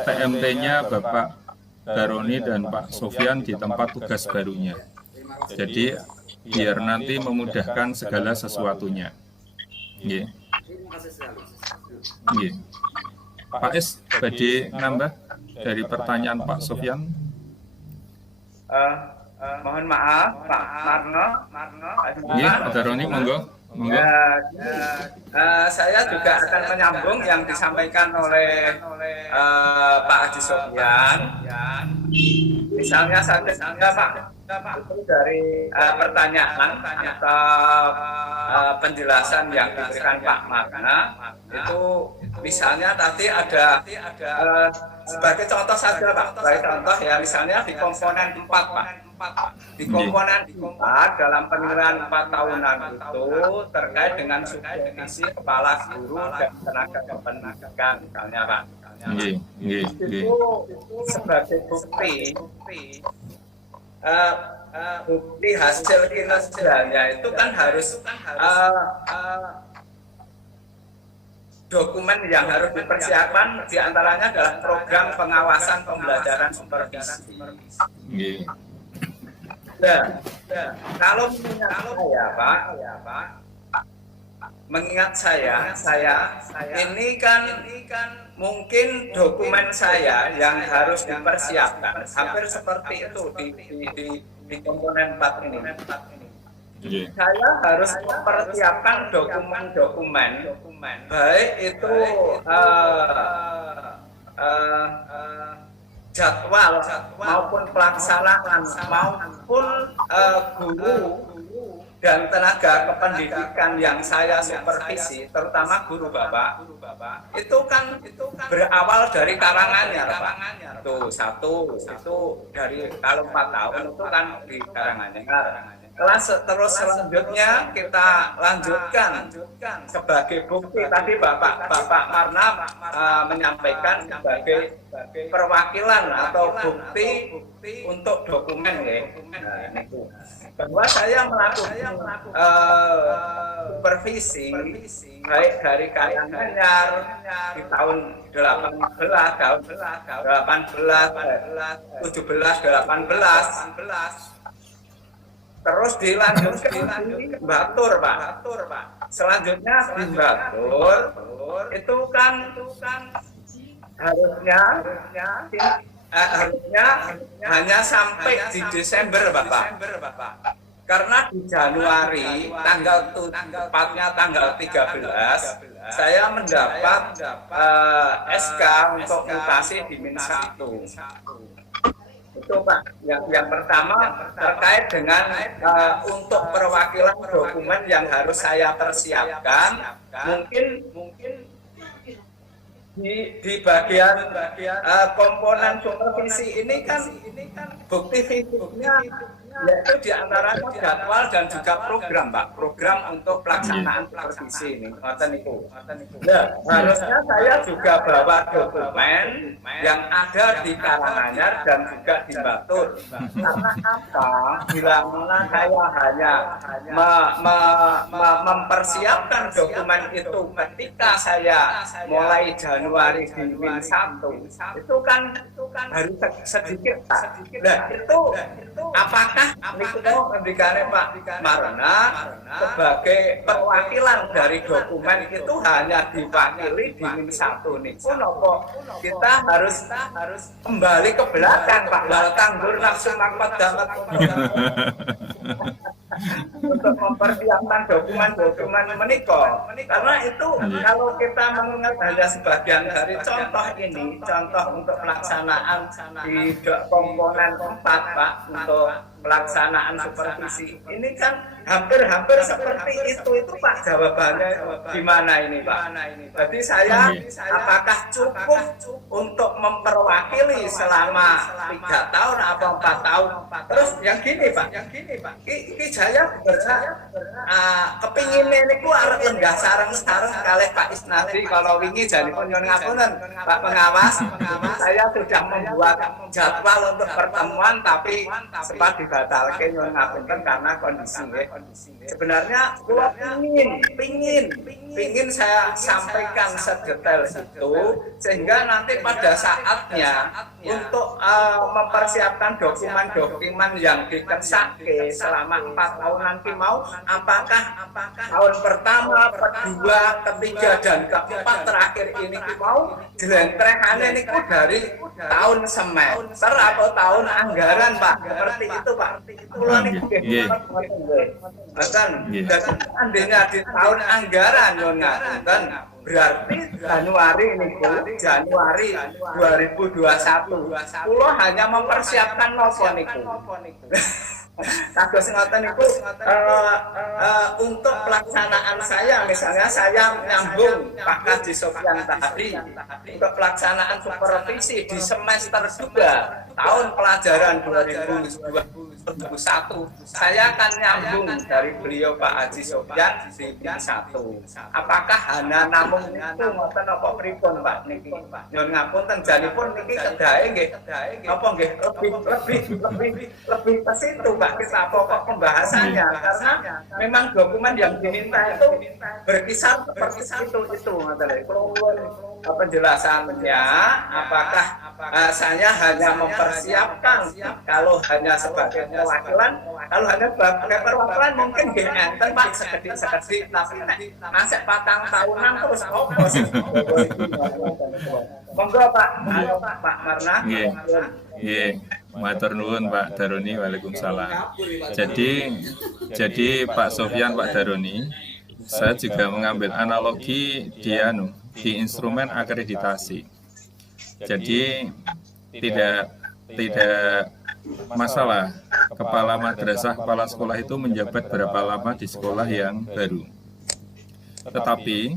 TMT-nya Bapak Daroni dan Pak Sofyan di tempat tugas barunya. Jadi biar nanti memudahkan segala sesuatunya. Nggih. Nggih. Pak Es, badhe nambah dari pertanyaan Pak Sofyan. Mohon maaf Pak Marno. Nggih, Pak Daroni, monggo. Saya juga akan menyambung yang disampaikan oleh Pak Haji Sofyan. Misalnya saja Pak, itu dari pertanyaan atau penjelasan yang diberikan Pak Marna, itu misalnya tadi ada sebagai contoh saja Pak, sebagai contoh ya, misalnya di komponen 4 Pak. Di komponen 4 dalam penilaian 4 tahunan itu terkait dengan subdefinisi kepala guru dan tenaga kependidikan misalnya Pak. Itu sebagai bukti hasil kinerjanya itu kan harus dokumen yang harus dipersiapkan diantaranya adalah program pengawasan pembelajaran supervisi. Kalau mengingat saya ini kan mungkin dokumen saya yang harus dipersiapkan hampir seperti itu di komponen 4 ini. Saya harus mempersiapkan dokumen-dokumen baik itu jadwal maupun pelaksanaan maupun guru dan tenaga kependidikan yang saya supervisi, terutama guru Bapak, itu kan berawal dari Karanganyar, Pak. Tuh satu, itu dari kalau 4 tahun itu kan di Karanganyar. Terus selanjutnya kita lanjutkan sebagai bukti. Tadi Bapak Marna menyampaikan sebagai perwakilan atau bukti untuk dokumen ya. Bahwa saya melakukan supervisi baik dari Karanganyar di tahun 18, 17, 18. Terus dilanjutkan di Batur, Pak. Selanjutnya di Batur itu kan harusnya hanya sampai di Desember, Bapak. Karena di Januari tepatnya tanggal 13 saya mendapat SK untuk mutasi di -1. Itu Pak, yang pertama terkait dengan untuk perwakilan dokumen yang harus saya persiapkan, mungkin di bagian komponen supervisi ini kan bukti fisiknya yaitu diantaranya jadwal dan juga program, Pak, program untuk pelaksanaan supervisi ini. Nah, harusnya saya juga bawa dokumen yang ada di Karanganyar dan juga di Batur. Karena apa? Bila mana saya hanya mempersiapkan dokumen itu ketika saya mulai Januari di -1, itu kan harus sedikit, Pak. Nah, itu apakah pendikane Pak Marna sebagai perwakilan dari dokumen itu hanya diwakili di -1 niku napa kita harus kembali ke belakang, Pak, wal tanggur nafsu makmat dapat untuk mempersiapkan dokumen menika. Karena itu kalau kita mengingat hanya sebagian dari contoh ini, contoh untuk pelaksanaan di komponen 4, Pak, untuk pelaksanaan supervisi ini kan hampir seperti itu Pak, jawabannya gimana ini, Pak? Jadi saya apakah cukup untuk memperwakili selama 3 tahun atau 4 tahun? Terus yang gini, Pak, iki saya kepingin niku arep lenggah sareng-sareng kalih Pak Isnadi kalau wingi janipun nyuwun ngapunten Pak pengawas, saya sudah membuat jadwal untuk pertemuan tapi sempat dibatalkan nyuwun ngapunten karena kondisi nggih. Sebenarnya kula pingin saya sampaikan sedetail itu sehingga nanti pada saatnya untuk mempersiapkan dokumen yang dikersake selama 4 tahun nanti mau apakah tahun pertama, kedua, ketiga dan keempat terakhir ini mau jelentrehane niku dari tahun semester atau tahun anggaran, Pak, seperti itu, Pak. Kula niku dan andainya di tahun anggaran nyuwun ngapunten berarti Januari 2021 kula hanya mempersiapkan nopo niku kados ngoten niku untuk pelaksanaan saya, misalnya saya nyambung Pak Kaji Sofyan tadi untuk pelaksanaan supervisi di semester 2 tahun pelajaran 2021 saya akan nyambung dari beliau Pak Haji Sofyan di -1. Apakah hanya namung itu ngoten apa pripun, Pak, niki? Nyuwun ngapunten janipun niki kedahe nggih apa nggih lebih ke situ, Pak, kita pokok pembahasannya karena memang dokumen yang diminta itu berkisar seperti itu ngoten lho. Penjelasannya apakah saya hanya mempersiapkan kalau hanya sebagai perwakilan, kalau hanya sebagai perwakilan mungkin nggih enten, Pak, sekedhik tapi nek masih 4 tahunan terus opo sih. Monggo, Pak. Halo, Pak Marna. Nggih. Matur nuwun Pak Daroni. Waalaikumsalam. Jadi Pak Sofyan, Pak Daroni, saya juga mengambil analogi di instrumen akreditasi. Jadi tidak masalah kepala madrasah, kepala sekolah itu menjabat berapa lama di sekolah yang baru. Tetapi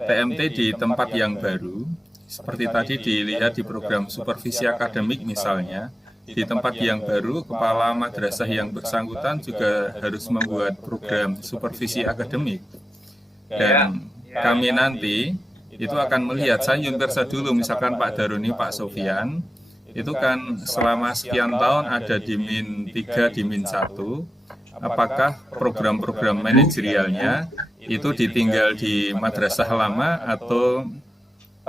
TMT di tempat yang baru, seperti tadi dilihat di program supervisi akademik misalnya, di tempat yang baru, kepala madrasah yang bersangkutan juga harus membuat program supervisi akademik. Dan kami nanti itu akan melihat, saya nyuntir dulu, misalkan Pak Daruni, Pak Sofyan, itu kan selama sekian tahun ada di min 3, di min 1, apakah program-program manajerialnya itu ditinggal di madrasah lama atau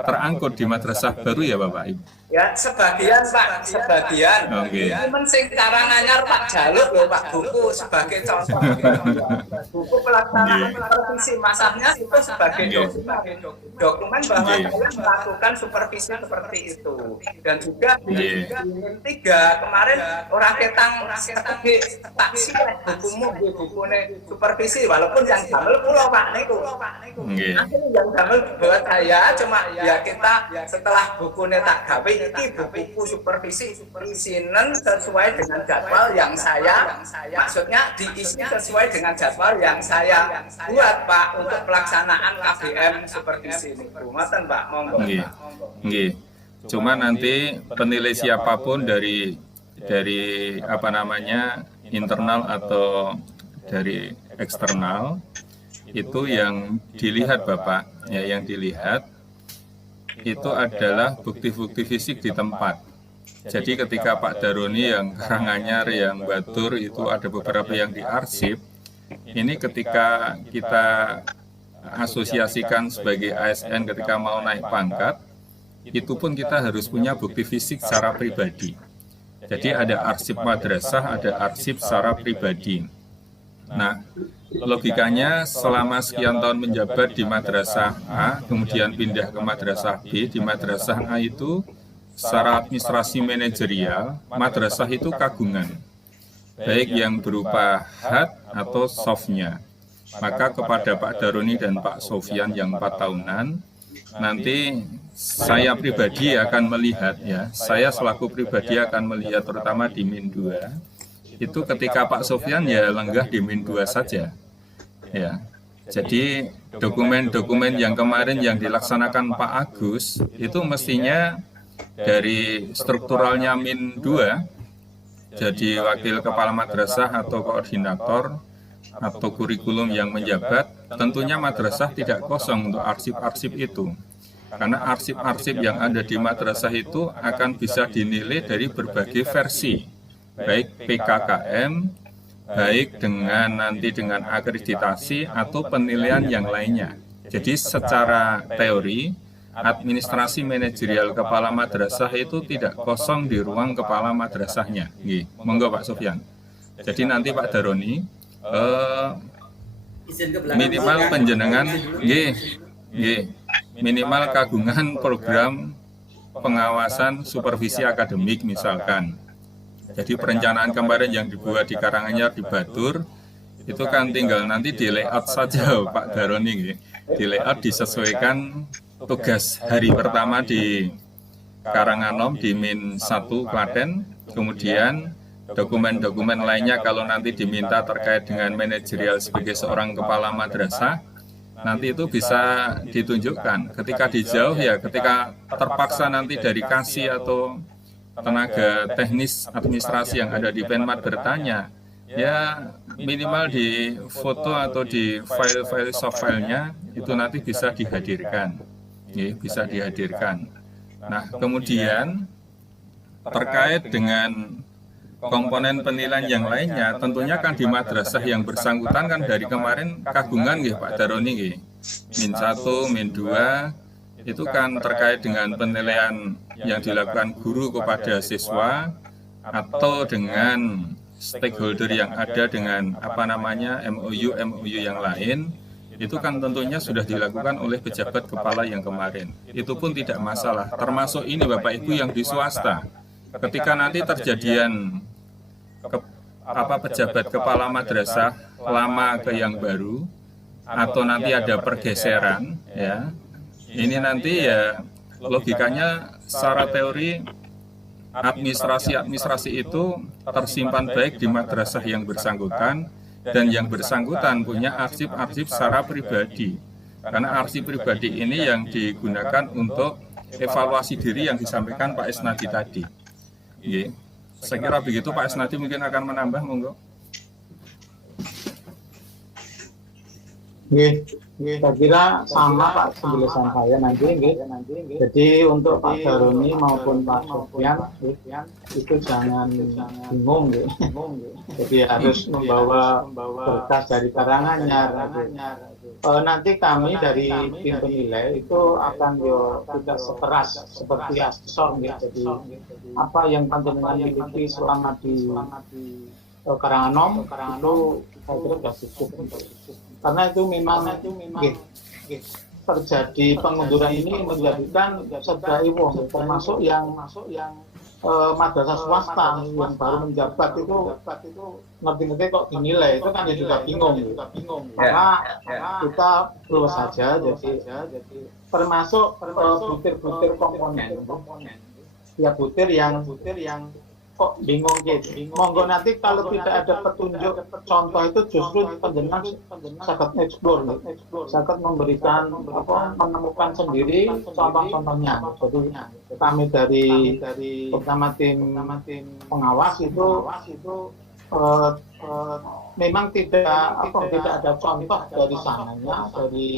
terangkut di madrasah baru ya Bapak Ibu? Ya, sebagian Pak, sebagian. Oke. Cuman sing karanganyar Pak Jaluk loh Pak, buku sebagai contoh. Buku pelaksanaan supervisi masahnya itu sebagai dokumen bahwa kalian melakukan supervisi seperti itu. Dan juga di 3 kemarin orang ketang sebagai taksi bukumu di bukunya supervisi, walaupun yang damel pulau Pak niku. Akhirnya yang damel buat saya cuma ya kita setelah bukunya tak gawe ini buku supervisi isinen sesuai dengan jadwal yang saya maksudnya diisi sesuai dengan jadwal yang saya buat Pak untuk pelaksanaan KBM supervisi ini. Ngoten Pak, monggo. Nggih. Cuma nanti penilai siapapun dari apa namanya internal atau dari eksternal itu yang dilihat Bapak, ya yang dilihat itu adalah bukti-bukti fisik di tempat. Jadi ketika Pak Daruni yang Karanganyar, yang Batur itu ada beberapa yang diarsip, ini ketika kita asosiasikan sebagai ASN ketika mau naik pangkat, itu pun kita harus punya bukti fisik secara pribadi. Jadi ada arsip madrasah, ada arsip secara pribadi. Nah, logikanya selama sekian tahun menjabat di madrasah A, kemudian pindah ke madrasah B, di madrasah A itu secara administrasi manajerial, madrasah itu kagungan, baik yang berupa hard atau softnya. Maka kepada Pak Daruni dan Pak Sofyan yang 4 tahunan, nanti saya pribadi akan melihat, ya, saya selaku pribadi akan melihat terutama di min 2, itu ketika Pak Sofyan ya lenggah di min 2 saja. Ya. Jadi dokumen-dokumen yang kemarin yang dilaksanakan Pak Agus itu mestinya dari strukturalnya min 2 jadi wakil kepala madrasah atau koordinator atau kurikulum yang menjabat, tentunya madrasah tidak kosong untuk arsip-arsip itu. Karena arsip-arsip yang ada di madrasah itu akan bisa dinilai dari berbagai versi, baik PKKM, baik dengan nanti dengan akreditasi atau penilaian yang lainnya. Jadi secara teori, administrasi manajerial kepala madrasah itu tidak kosong di ruang kepala madrasahnya. Nggih, monggo Pak Sofyan. Jadi nanti Pak Daroni minimal penjenengan minimal kagungan program pengawasan supervisi akademik misalkan. Jadi perencanaan kemarin yang dibuat di Karanganyar, di Batur, itu kan tinggal nanti di layout saja Pak Daroni, di layout disesuaikan tugas hari pertama di Karanganom di min 1 Klaten, kemudian dokumen-dokumen lainnya kalau nanti diminta terkait dengan manajerial sebagai seorang kepala madrasah, nanti itu bisa ditunjukkan. Ketika dijauh ya, ketika terpaksa nanti dari kasih atau tenaga teknis administrasi yang ada di Penmat bertanya, ya minimal di foto atau di file-file soft filenya itu nanti bisa dihadirkan, ya, bisa dihadirkan. Nah kemudian terkait dengan komponen penilaian yang lainnya, tentunya kan di madrasah yang bersangkutan kan dari kemarin kagungan ya Pak Daroni, min 1, min 2, itu kan terkait dengan penilaian yang dilakukan guru kepada siswa atau dengan stakeholder yang ada dengan apa namanya MOU yang lain, itu kan tentunya sudah dilakukan oleh pejabat kepala yang kemarin. Itu pun tidak masalah, termasuk ini Bapak Ibu yang di swasta. Ketika nanti terjadian pejabat kepala madrasah lama ke yang baru atau nanti ada pergeseran, ya ini nanti ya logikanya secara teori administrasi itu tersimpan baik di madrasah yang bersangkutan, dan yang bersangkutan punya arsip-arsip secara pribadi. Karena arsip pribadi ini yang digunakan untuk evaluasi diri yang disampaikan Pak Isnadi tadi. Saya kira begitu. Pak Isnadi mungkin akan menambah, monggo. Saya kira sama Pak penjelasan saya nanti. Jadi untuk Pak Daroni maupun Pak Sofyan itu jangan bingung. Jadi harus membawa berkas dari Karanganyar. Nanti kami dari tim penilai itu akan tidak sekeras seperti asesor. Jadi apa yang panjenengan miliki selama di Karanganom itu saya kira sudah cukup. Karena itu memang terjadi pengunduran ini menjadikan sedaya termasuk yang madrasah swasta yang baru menjabat itu ngerti-ngerti kok dinilai, itu kan ya juga bingung. Karena kita perlu saja jadi termasuk butir-butir komponen. Ya butir yang kok bingung gitu. Monggo nanti kalau tidak ada petunjuk contoh itu justru panjenengan sangat eksplor, sangat memberikan menemukan sendiri contoh-contohnya. Jadi kami dari pertama tim pengawas itu memang tidak ada contoh dari sananya, dari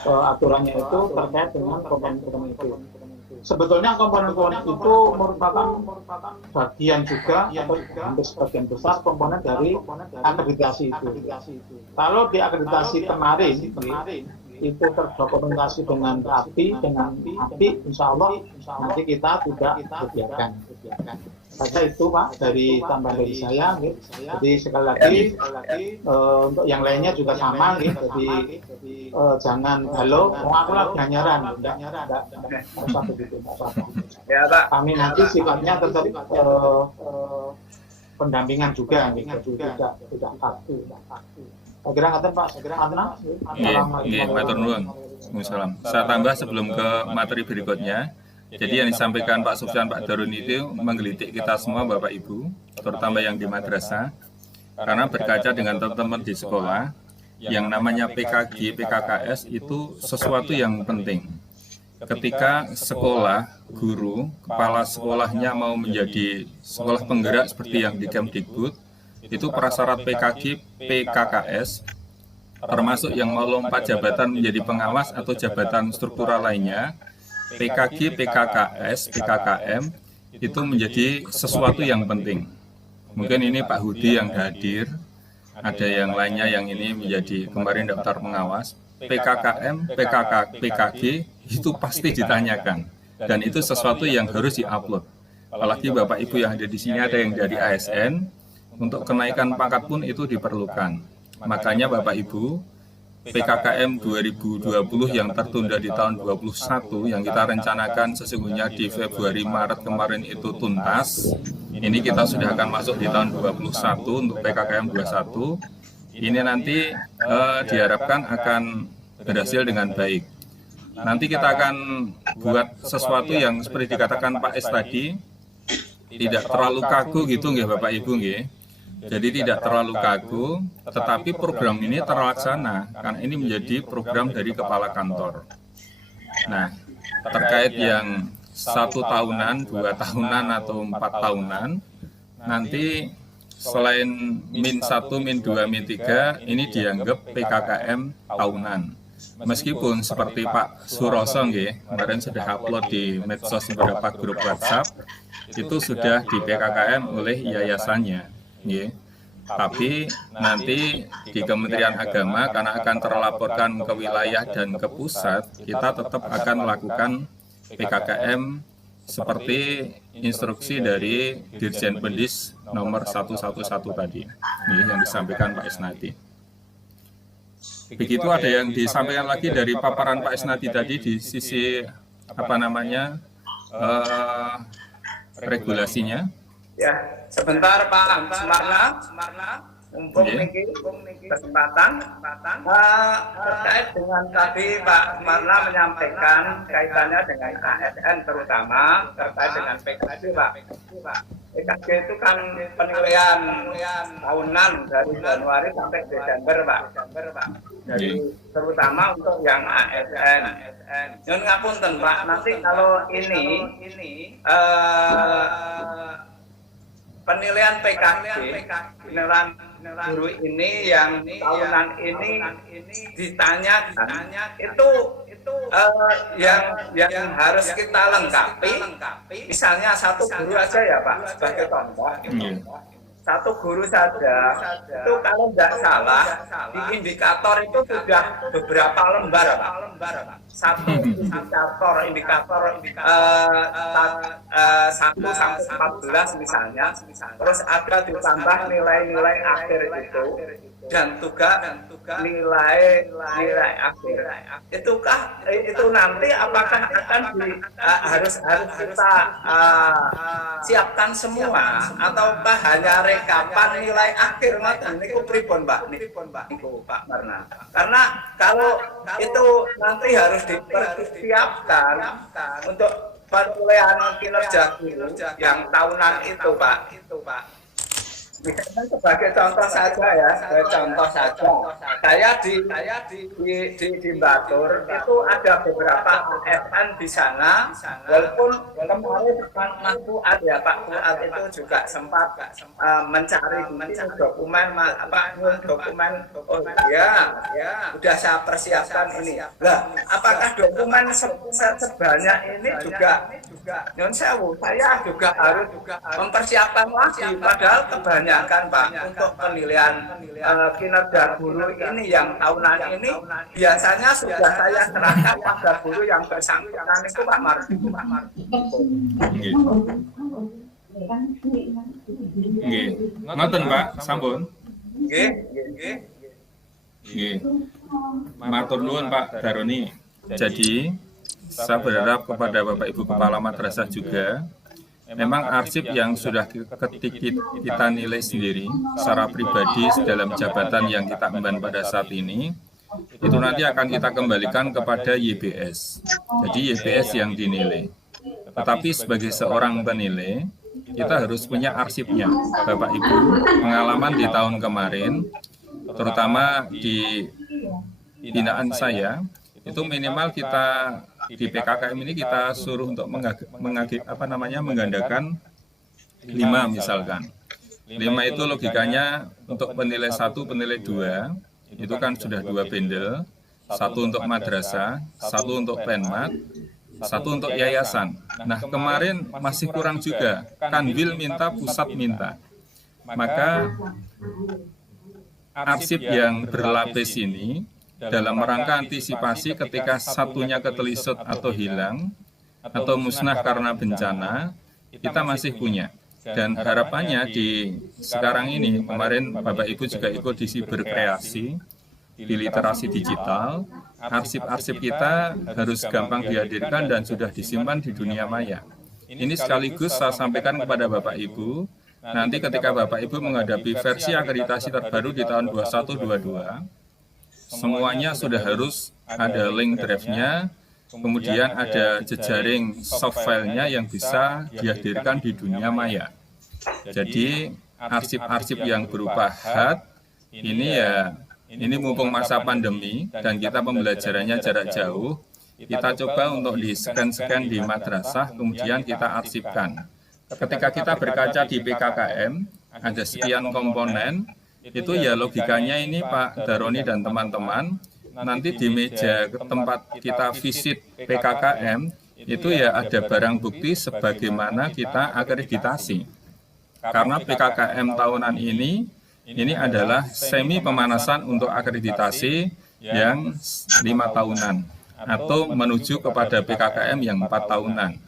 aturannya itu terkait dengan komponen itu. Sebetulnya komponen-komponen itu merupakan bagian juga atau hampir sebagian besar komponen dari akreditasi itu. Kalau di akreditasi kemarin itu terdokumentasi dengan rapi, insya Allah nanti kita tidak kebiarkan. Saja itu Pak dari tambahan dari saya. Jadi sekali lagi untuk yang lainnya juga sama. Jadi jangan halo, aku lagi nyanyaran. Enggak usah begitu. Ya Pak. Kami nanti sifatnya tetap pendampingan juga. Tidak kaku. Saya kira ngaten Pak. Matur nuwun. Saya tambah sebelum ke materi berikutnya. Jadi yang disampaikan Pak Sofyan, Pak Daroni itu menggelitik kita semua Bapak Ibu, terutama yang di madrasah, karena berkaca dengan teman-teman di sekolah, yang namanya PKG, PKKS itu sesuatu yang penting. Ketika sekolah, guru, kepala sekolahnya mau menjadi sekolah penggerak seperti yang di Kemdikbud, itu prasyarat PKG, PKKS, termasuk yang mau lompat jabatan menjadi pengawas atau jabatan struktural lainnya, PKG, PKKS, PKKM itu menjadi sesuatu yang penting. Mungkin ini Pak Hudi yang hadir, ada yang lainnya yang ini menjadi kemarin daftar pengawas. PKKM, PKG itu pasti ditanyakan, dan itu sesuatu yang harus diupload. Apalagi Bapak Ibu yang ada di sini ada yang dari ASN, untuk kenaikan pangkat pun itu diperlukan. Makanya Bapak Ibu, PKKM 2020 yang tertunda di tahun 2021 yang kita rencanakan sesungguhnya di Februari Maret kemarin itu tuntas. Ini kita sudah akan masuk di tahun 2021 untuk PKKM 21. Ini nanti diharapkan akan berhasil dengan baik. Nanti kita akan buat sesuatu yang seperti dikatakan Pak S tadi, tidak terlalu kaku gitu nggih Bapak Ibu nggih. Jadi tidak terlalu kaku, tetapi program ini terlaksana karena ini menjadi program dari kepala kantor. Nah, terkait yang 1 tahunan, 2 tahunan atau 4 tahunan, nanti selain min 1, min 2, min 3, ini dianggap PKKM tahunan. Meskipun seperti Pak Suroso nggih, kemarin sudah upload di medsos beberapa grup WhatsApp, itu sudah di PKKM oleh yayasannya. Tapi nanti di Kementerian Agama karena akan terlaporkan ke wilayah dan ke pusat, kita tetap akan melakukan PKKM seperti instruksi dari Dirjen Pendis nomor 111 tadi yang disampaikan Pak Isnadi. Begitu ada yang disampaikan lagi dari paparan Pak Isnadi tadi di sisi regulasinya. Ya, sebentar Pak Sumarna. mumpung niki kesempatan terkait dengan tadi Pak Marna menyampaikan kaitannya dengan ASN terutama terkait dengan PKJ Pak. PKJ itu kan penilaian tahunan dari Januari sampai Desember Pak. Jadi terutama untuk yang ASN. Nyun ngapunten Pak, nanti kalau ini penilaian PKJ, penilaian guru ini yang tahunan ini ditanyakan itu yang harus kita lengkapi. Misalnya satu guru aja ya Pak sebagai contoh. Satu guru saja itu kalau tidak salah di indikator itu sudah beberapa lembar Pak. Satu indikator 1 sampai 14 misalnya, terus ada ditambah nilai-nilai akhir itu dan juga nilai akhir. Itu nanti apakah akan harus kita siapkan semua ataukah hanya rekapan nilai akhir niku pripun Pak? Niku Pak Marna. Karena kalau itu nanti harus dipersiapkan untuk penilaian kinerja guru yang tahunan itu Pak. Misalnya sebagai contoh saja ya, saya di Batur itu ada beberapa ASN di sana, walaupun kemarin Mas Fuad ya Pak Fuad itu juga sempat mencari dokumen udah saya persiapkan ini. Lah, apakah dokumen sebanyak ini juga Nyon sewu, saya juga harus mempersiapkan lagi, padahal kebanyakan Pak untuk penilaian kinerja guru ini yang tahunan ini biasanya sudah saya serahkan pada guru yang bersangkutan itu Pak Mar. Nggih. Ngoten Pak, sampun. Nggih. Nggih. Matur nuwun Pak Daroni. Jadi saya berharap kepada Bapak Ibu Kepala Madrasah juga, memang arsip yang sudah kita nilai sendiri secara pribadi dalam jabatan yang kita emban pada saat ini, itu nanti akan kita kembalikan kepada YBS. Jadi YBS yang dinilai. Tetapi sebagai seorang penilai, kita harus punya arsipnya. Bapak Ibu, pengalaman di tahun kemarin, terutama di binaan saya, itu minimal kita di PKKM ini kita suruh untuk menggandakan 5 misalkan. 5 itu logikanya untuk penilai 1, penilai 2, itu kan sudah 2 bendel, 1 untuk madrasah, 1 untuk penmat, 1 untuk yayasan. Nah kemarin masih kurang juga, Kanwil minta, pusat minta. Maka arsip yang berlapis ini dalam rangka antisipasi ketika satunya ketelisut atau hilang atau musnah karena bencana, kita masih punya. Dan harapannya di sekarang ini, kemarin Bapak Ibu juga ikut di berkreasi, di literasi digital, arsip-arsip kita harus gampang dihadirkan dan sudah disimpan di dunia maya. Ini sekaligus saya sampaikan kepada Bapak Ibu, nanti ketika Bapak Ibu menghadapi versi akreditasi terbaru di tahun 21-22, semuanya sudah harus ada link drive-nya, kemudian ada jejaring soft file-nya yang bisa dihadirkan di dunia maya. Jadi arsip-arsip yang berupa HAT ini mumpung masa pandemi dan kita pembelajarannya jarak jauh, kita coba untuk di-scan di madrasah, kemudian kita arsipkan. Ketika kita berkaca di PKKM, ada sekian komponen, itu ya logikanya ini Pak Daroni dan teman-teman, nanti di meja tempat kita visit PKKM, itu ya ada barang bukti sebagaimana kita akreditasi. Karena PKKM tahunan ini adalah semi pemanasan untuk akreditasi yang 5 tahunan, atau menuju kepada PKKM yang 4 tahunan.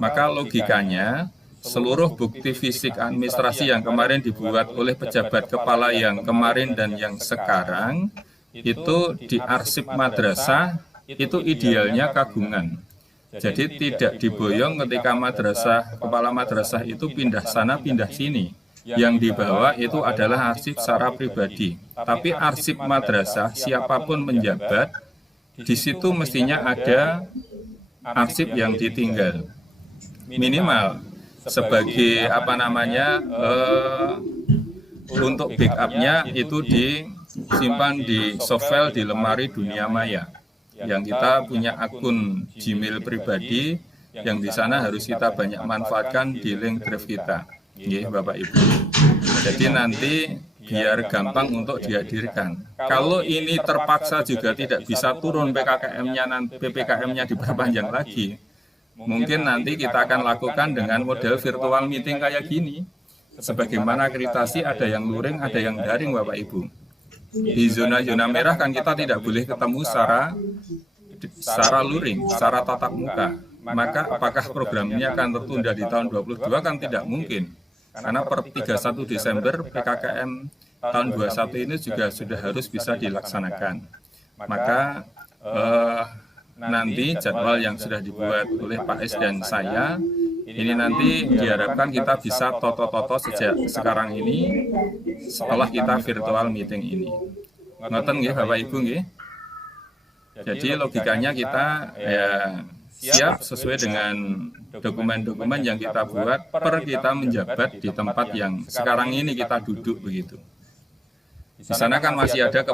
Maka logikanya, seluruh bukti fisik administrasi yang kemarin dibuat oleh pejabat kepala yang kemarin dan yang sekarang, itu di arsip madrasah, itu idealnya kagungan. Jadi tidak diboyong ketika kepala madrasah itu pindah sana, pindah sini. yang dibawa itu adalah arsip secara pribadi. Tapi arsip madrasah, siapapun menjabat, di situ mestinya ada arsip yang ditinggal. Minimal sebagai untuk backupnya itu disimpan di softfile di lemari dunia maya. Yang kita punya akun Gmail pribadi, yang di sana harus kita banyak manfaatkan di link drive kita. Ya, Bapak Ibu. Jadi nanti biar gampang untuk dihadirkan. Kalau ini terpaksa juga tidak bisa turun PPKM-nya diperpanjang lagi, mungkin nanti kita akan lakukan dengan model virtual meeting kayak gini. Sebagaimana akreditasi ada yang luring, ada yang daring, Bapak Ibu. Di zona-zona merah kan kita tidak boleh ketemu secara luring, secara tatap muka. Maka apakah program ini akan tertunda di tahun 2022 kan tidak mungkin. Karena per 31 Desember PKKM tahun 2021 ini juga sudah harus bisa dilaksanakan. Maka nanti jadwal yang sudah dibuat oleh Pak S dan saya, ini nanti diharapkan kita bisa toto-toto sejak sekarang ini setelah kita virtual meeting ini. Ngoten nggih Bapak Ibu nggih. Jadi logikanya kita siap sesuai dengan dokumen-dokumen yang kita buat per kita menjabat di tempat yang sekarang ini kita duduk begitu. Di sana kan masih ada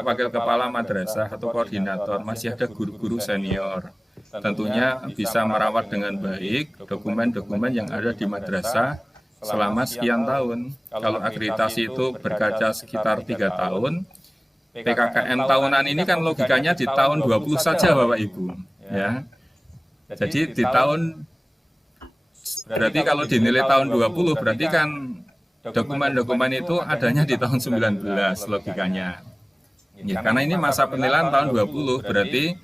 wakil kepala madrasah atau koordinator, masih ada guru-guru senior. Tentunya bisa merawat dengan baik dokumen-dokumen yang ada di madrasah selama sekian tahun. Kalau akreditasi itu berkaca sekitar 3 tahun, PKKM tahunan ini kan logikanya di tahun 20 saja Bapak Ibu. Ya. Jadi di berarti kalau dinilai tahun 20 berarti kan dokumen-dokumen itu adanya di tahun 19 logikanya. Ya, karena ini masa penilaian tahun 20 berarti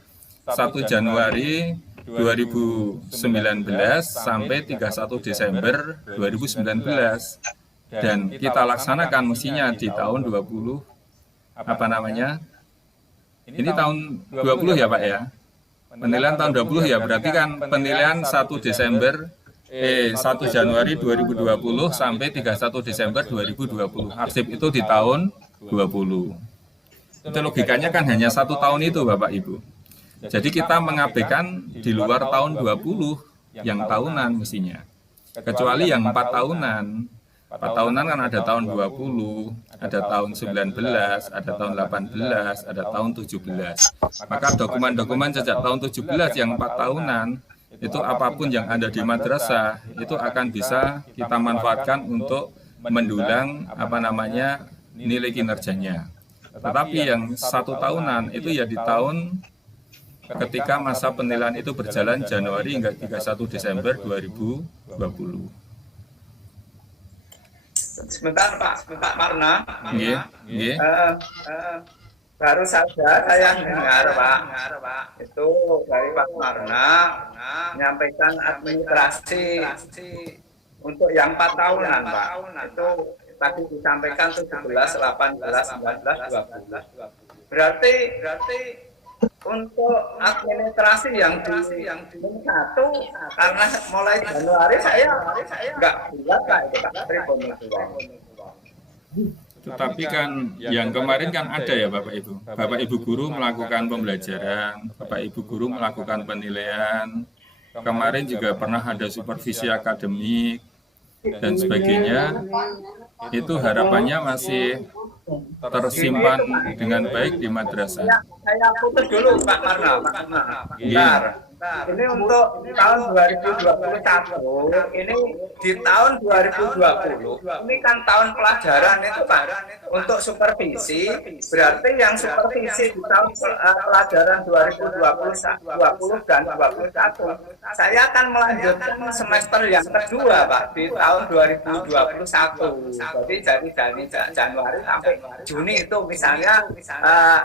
1 Januari 2019 sampai 31 Desember 2019. Dan kita laksanakan mestinya di tahun 20 Ini tahun 20 ya Pak ya. Penilaian tahun 20 ya, berarti kan penilaian 1 Januari 2020 sampai 31 Desember 2020. Arsip itu di tahun 20. Itu logikanya kan hanya 1 tahun itu Bapak Ibu. Jadi kita mengabaikan di luar tahun 20 yang tahunan mestinya. Kecuali yang 4 tahunan. 4 tahunan kan ada tahun 20, ada tahun 19, ada tahun 18, ada tahun 17. Maka dokumen-dokumen sejak tahun 17 yang 4 tahunan, itu apapun yang ada di madrasah, itu akan bisa kita manfaatkan untuk mendulang nilai kinerjanya. Tetapi yang 1 tahunan itu ya di tahun ketika masa penilaian itu berjalan Januari hingga 31 Desember 2020. Sebentar Pak Marna. Iya. Baru saja saya dengar Pak, itu dari Pak Marna menyampaikan administrasi untuk yang 4 tahunan Pak. Itu tadi disampaikan 17, 18, 19, 20. Berarti untuk administrasi yang di 1 karena mulai Januari saya nggak bulat Pak itu Pak. Tetapi kan yang kemarin kan ada ya Bapak Ibu. Bapak Ibu guru melakukan pembelajaran, Bapak Ibu guru melakukan penilaian. Kemarin juga pernah ada supervisi akademik dan sebagainya. Itu harapannya masih tersimpan dengan baik di madrasah. Saya putus dulu Pak Marna. Bentar. Ini untuk tahun 2021, ini di tahun 2020, ini kan tahun pelajaran itu Pak, untuk supervisi, berarti yang supervisi di tahun pelajaran 2020 dan 2021, saya akan melanjutkan semester yang kedua Pak, di tahun 2021, jadi dari Januari sampai Juni itu misalnya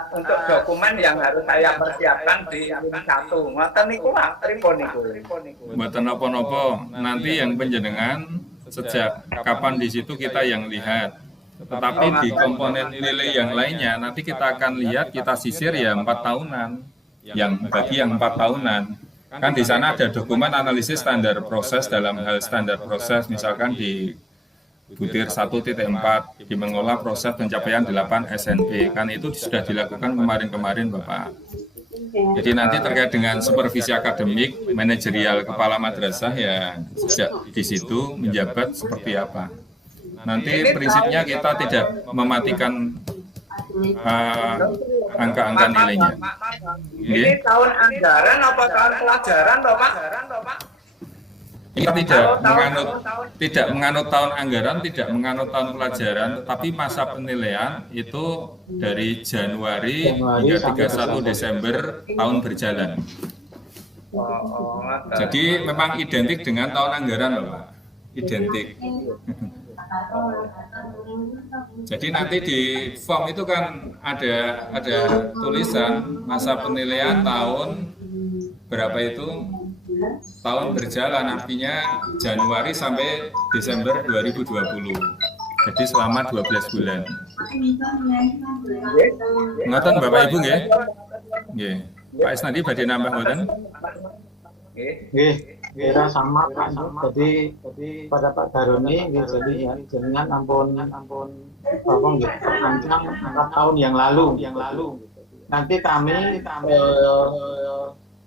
untuk dokumen yang harus saya persiapkan di 1, ngoten niku Mboten napa-napa, nanti yang penjenengan sejak kapan di situ kita yang lihat. Tetapi di komponen nilai yang lainnya nanti kita akan lihat, kita sisir ya 4 tahunan. Yang bagi yang 4 tahunan. Kan di sana ada dokumen analisis standar proses dalam hal standar proses, misalkan di butir 1.4 di mengolah proses pencapaian 8 SNP. Kan itu sudah dilakukan kemarin-kemarin Bapak. Jadi nanti terkait dengan supervisi akademik, manajerial kepala madrasah ya sejak di situ menjabat seperti apa. Nanti prinsipnya kita tidak mematikan angka-angka nilainya. Ini tahun anggaran apa tahun pelajaran toh Pak? Kita tidak menganut tahun anggaran, tidak menganut tahun pelajaran, tetapi masa penilaian itu dari Januari hingga 31 Desember tahun berjalan. Jadi memang identik dengan tahun anggaran, Bapak. Identik. Jadi nanti di form itu kan ada tulisan masa penilaian tahun berapa itu, tahun berjalan, artinya Januari sampai Desember 2020. Jadi selama 12 bulan. Ngoten Bapak Ibu nggih? Nggih. Pak Isnadi badhe nambah ngoten? Nggih, kira sama Pak. Jadi pada Pak Daroni nggih, jadi ya jenengan ampun apa nggih terancam 4 tahun yang lalu. Nanti kami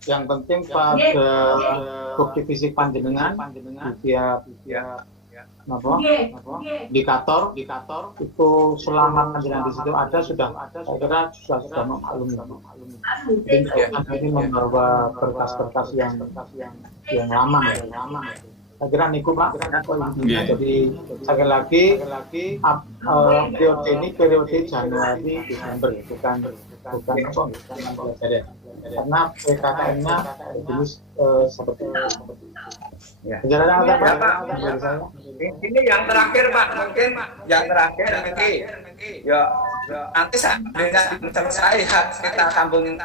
yang penting pada bukti fisik panjenengan via apa indikator itu selama panjenengan di situ ada sudah saya kira sudah memaklumi. Ini membawa berkas-berkas yang lama. Saya kira niku Pak. Jadi sekali lagi periode ini periode Januari Desember bukan karena PKKM-nya jenis seperti itu. Penjelasan apa Pak? Ini yang terakhir Pak, mungkin yang terakhir nanti. Ya, nanti selesai kita sambungin.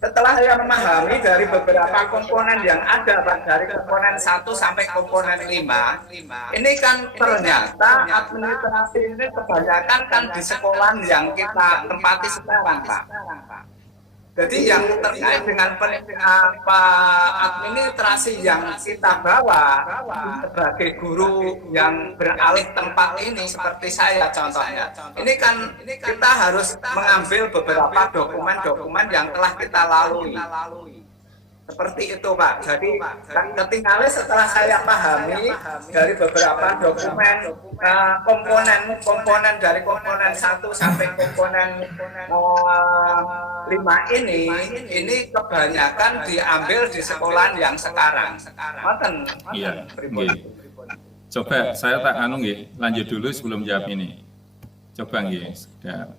Setelah saya memahami dari beberapa komponen yang ada Pak, dari komponen 1 sampai komponen 5, ini kan ternyata administrasi ini kebanyakan kan di sekolah yang kita tempati sekarang Pak. Jadi yang terkait dengan administrasi yang kita bawa sebagai guru yang beralih tempat ini seperti saya contohnya, ini kan kita harus mengambil beberapa dokumen-dokumen yang telah kita lalui. Seperti itu Pak. Jadi ketinggalan setelah saya pahami dari beberapa dokumen komponen dari komponen 1 sampai komponen 5 ini kebanyakan diambil di sekolah yang sekarang. Iya. Coba saya tak nggih, lanjut dulu sebelum jawab ini. Coba nggih, sudah.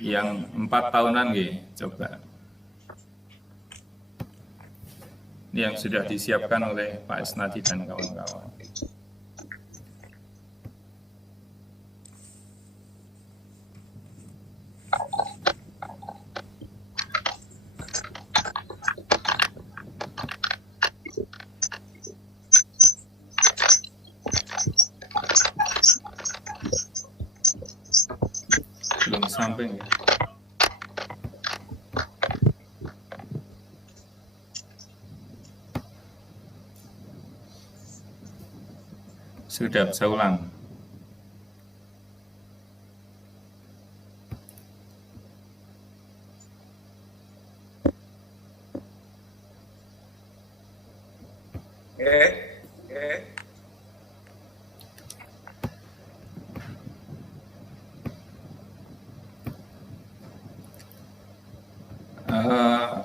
Yang 4 tahunan nggih, coba. Ini yang sudah disiapkan oleh Pak Isnadi dan kawan-kawan. Belum sampai ya. Sudah, saya ulang.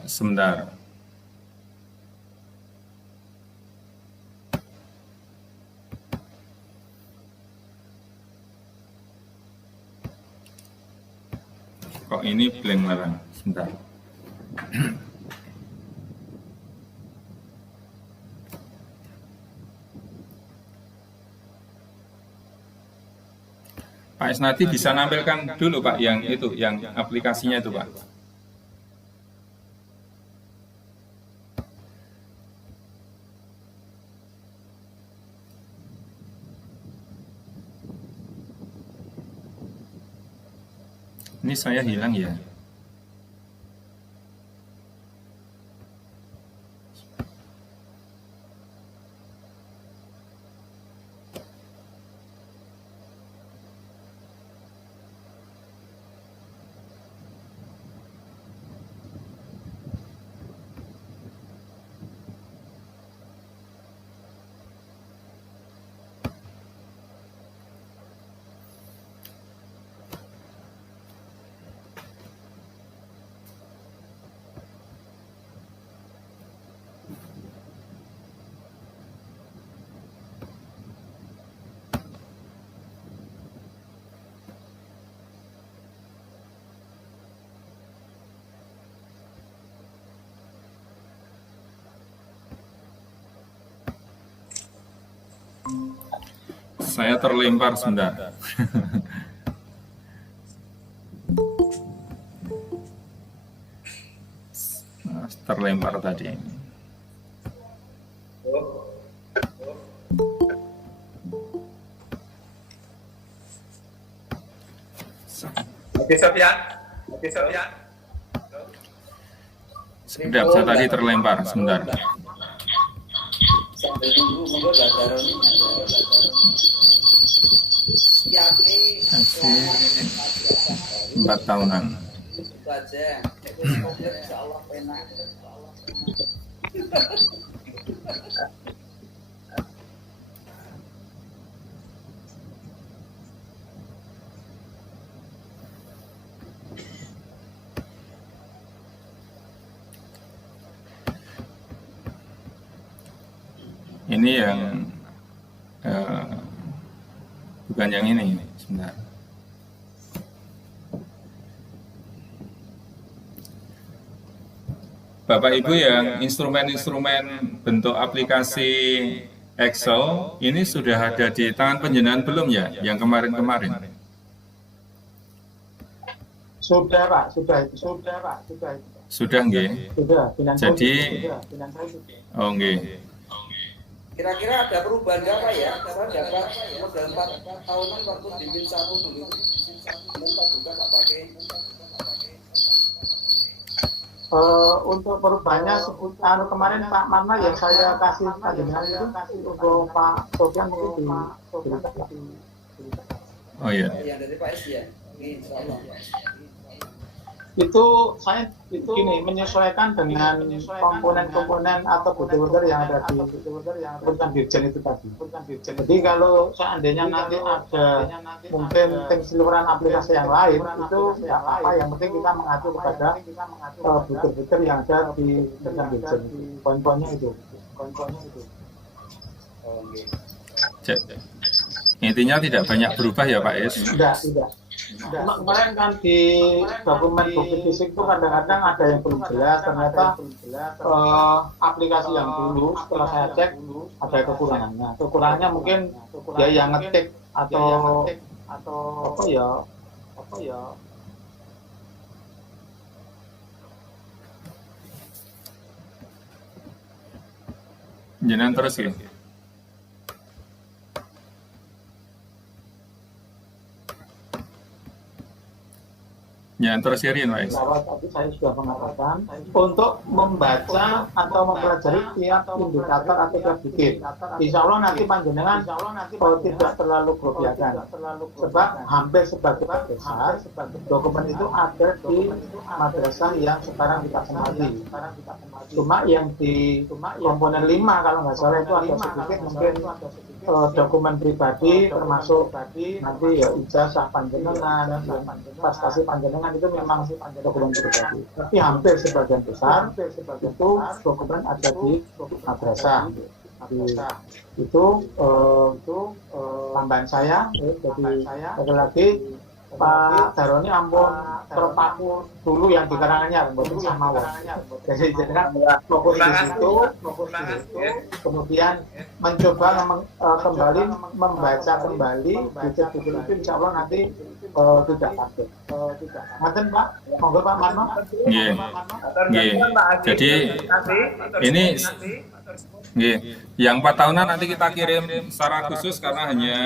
Sebentar. Kok ini blank malah? Sebentar. Pak Isnadi bisa nampilkan dulu Pak yang itu, yang aplikasinya itu Pak. Ini saya hilang ya. saya terlempar sebentar. Terlempar tadi. Oke Sofyan. Oke Sofyan. Sudah, saya tadi terlempar sebentar. Sambil nunggu monggo Daroni Masih 4 tahunan. itu aja. Terus komplit insyaallah penak. Ini yang bukan yang ini sebentar. Bapak Ibu yang instrumen-instrumen bentuk aplikasi Excel ini sudah ada di tangan penjenengan belum ya? Yang kemarin-kemarin? Sudah Pak, sudah itu. Sudah nggih? Sudah, Jadi, oh nggih. Kira-kira ada perubahan nggak Pak ya? Saya dapat modal 4 tahunan waktu di Win 1 dulu. Lupa juga Pak pakai. Untuk perubahannya kemarin Pak Marna yang saya kasih panjenengan itu untuk Pak Sofyan mungkin di Oh iya. Yang dari Pak S ya. Ini insyaallah. Itu saya gini menyesuaikan dengan komponen-komponen atau butir-butir yang ada di urusan dirjen itu tadi. Jadi kalau seandainya nanti ada mungkin keseluruhan aplikasi yang lain itu tidak apa, yang penting kita mengacu kepada butir-butir yang ada di urusan dirjen. Poin-poinnya itu. Oh nggih. Intinya tidak banyak berubah ya Pak Es? Tidak. Kemarin kan di dokumen bukti fisik itu kadang-kadang ada yang belum jelas, ternyata aplikasi yang dulu setelah saya cek ada kekurangannya. Kekurangannya mungkin ya yang ngetik atau apa ya. Jangan terus ya. Jangan terus Irin, Pak. Tadi saya sudah mengatakan untuk membaca atau mempelajari tiap indikator atau tiap bukit. Insya Allah nanti panjenengan tidak terlalu grogiakan. Sebab hampir sebagian besar dokumen itu ada di madrasah yang sekarang kita kembali. Cuma yang di komponen 5 kalau nggak salah itu ada sedikit mungkin dokumen pribadi termasuk nanti ya ijazah panjenengan, prestasi panjenengan itu memang dokumen pribadi. Tapi hampir sebagian besar itu dokumen ada di madrasah. Itu tambahan saya. Jadi lagi Pak Daroni ampun terpaku dulu yang di Karanganyar, betul sama Wong. Jadi kan fokus di situ, kemudian mencoba kembali membaca kembali buku-buku itu, insya Allah nanti tidak takut. Ngaten Pak, monggo Pak Marno. Nggih. Jadi ini nggih, yang 4 tahunan nanti kita kirim secara khusus karena hanya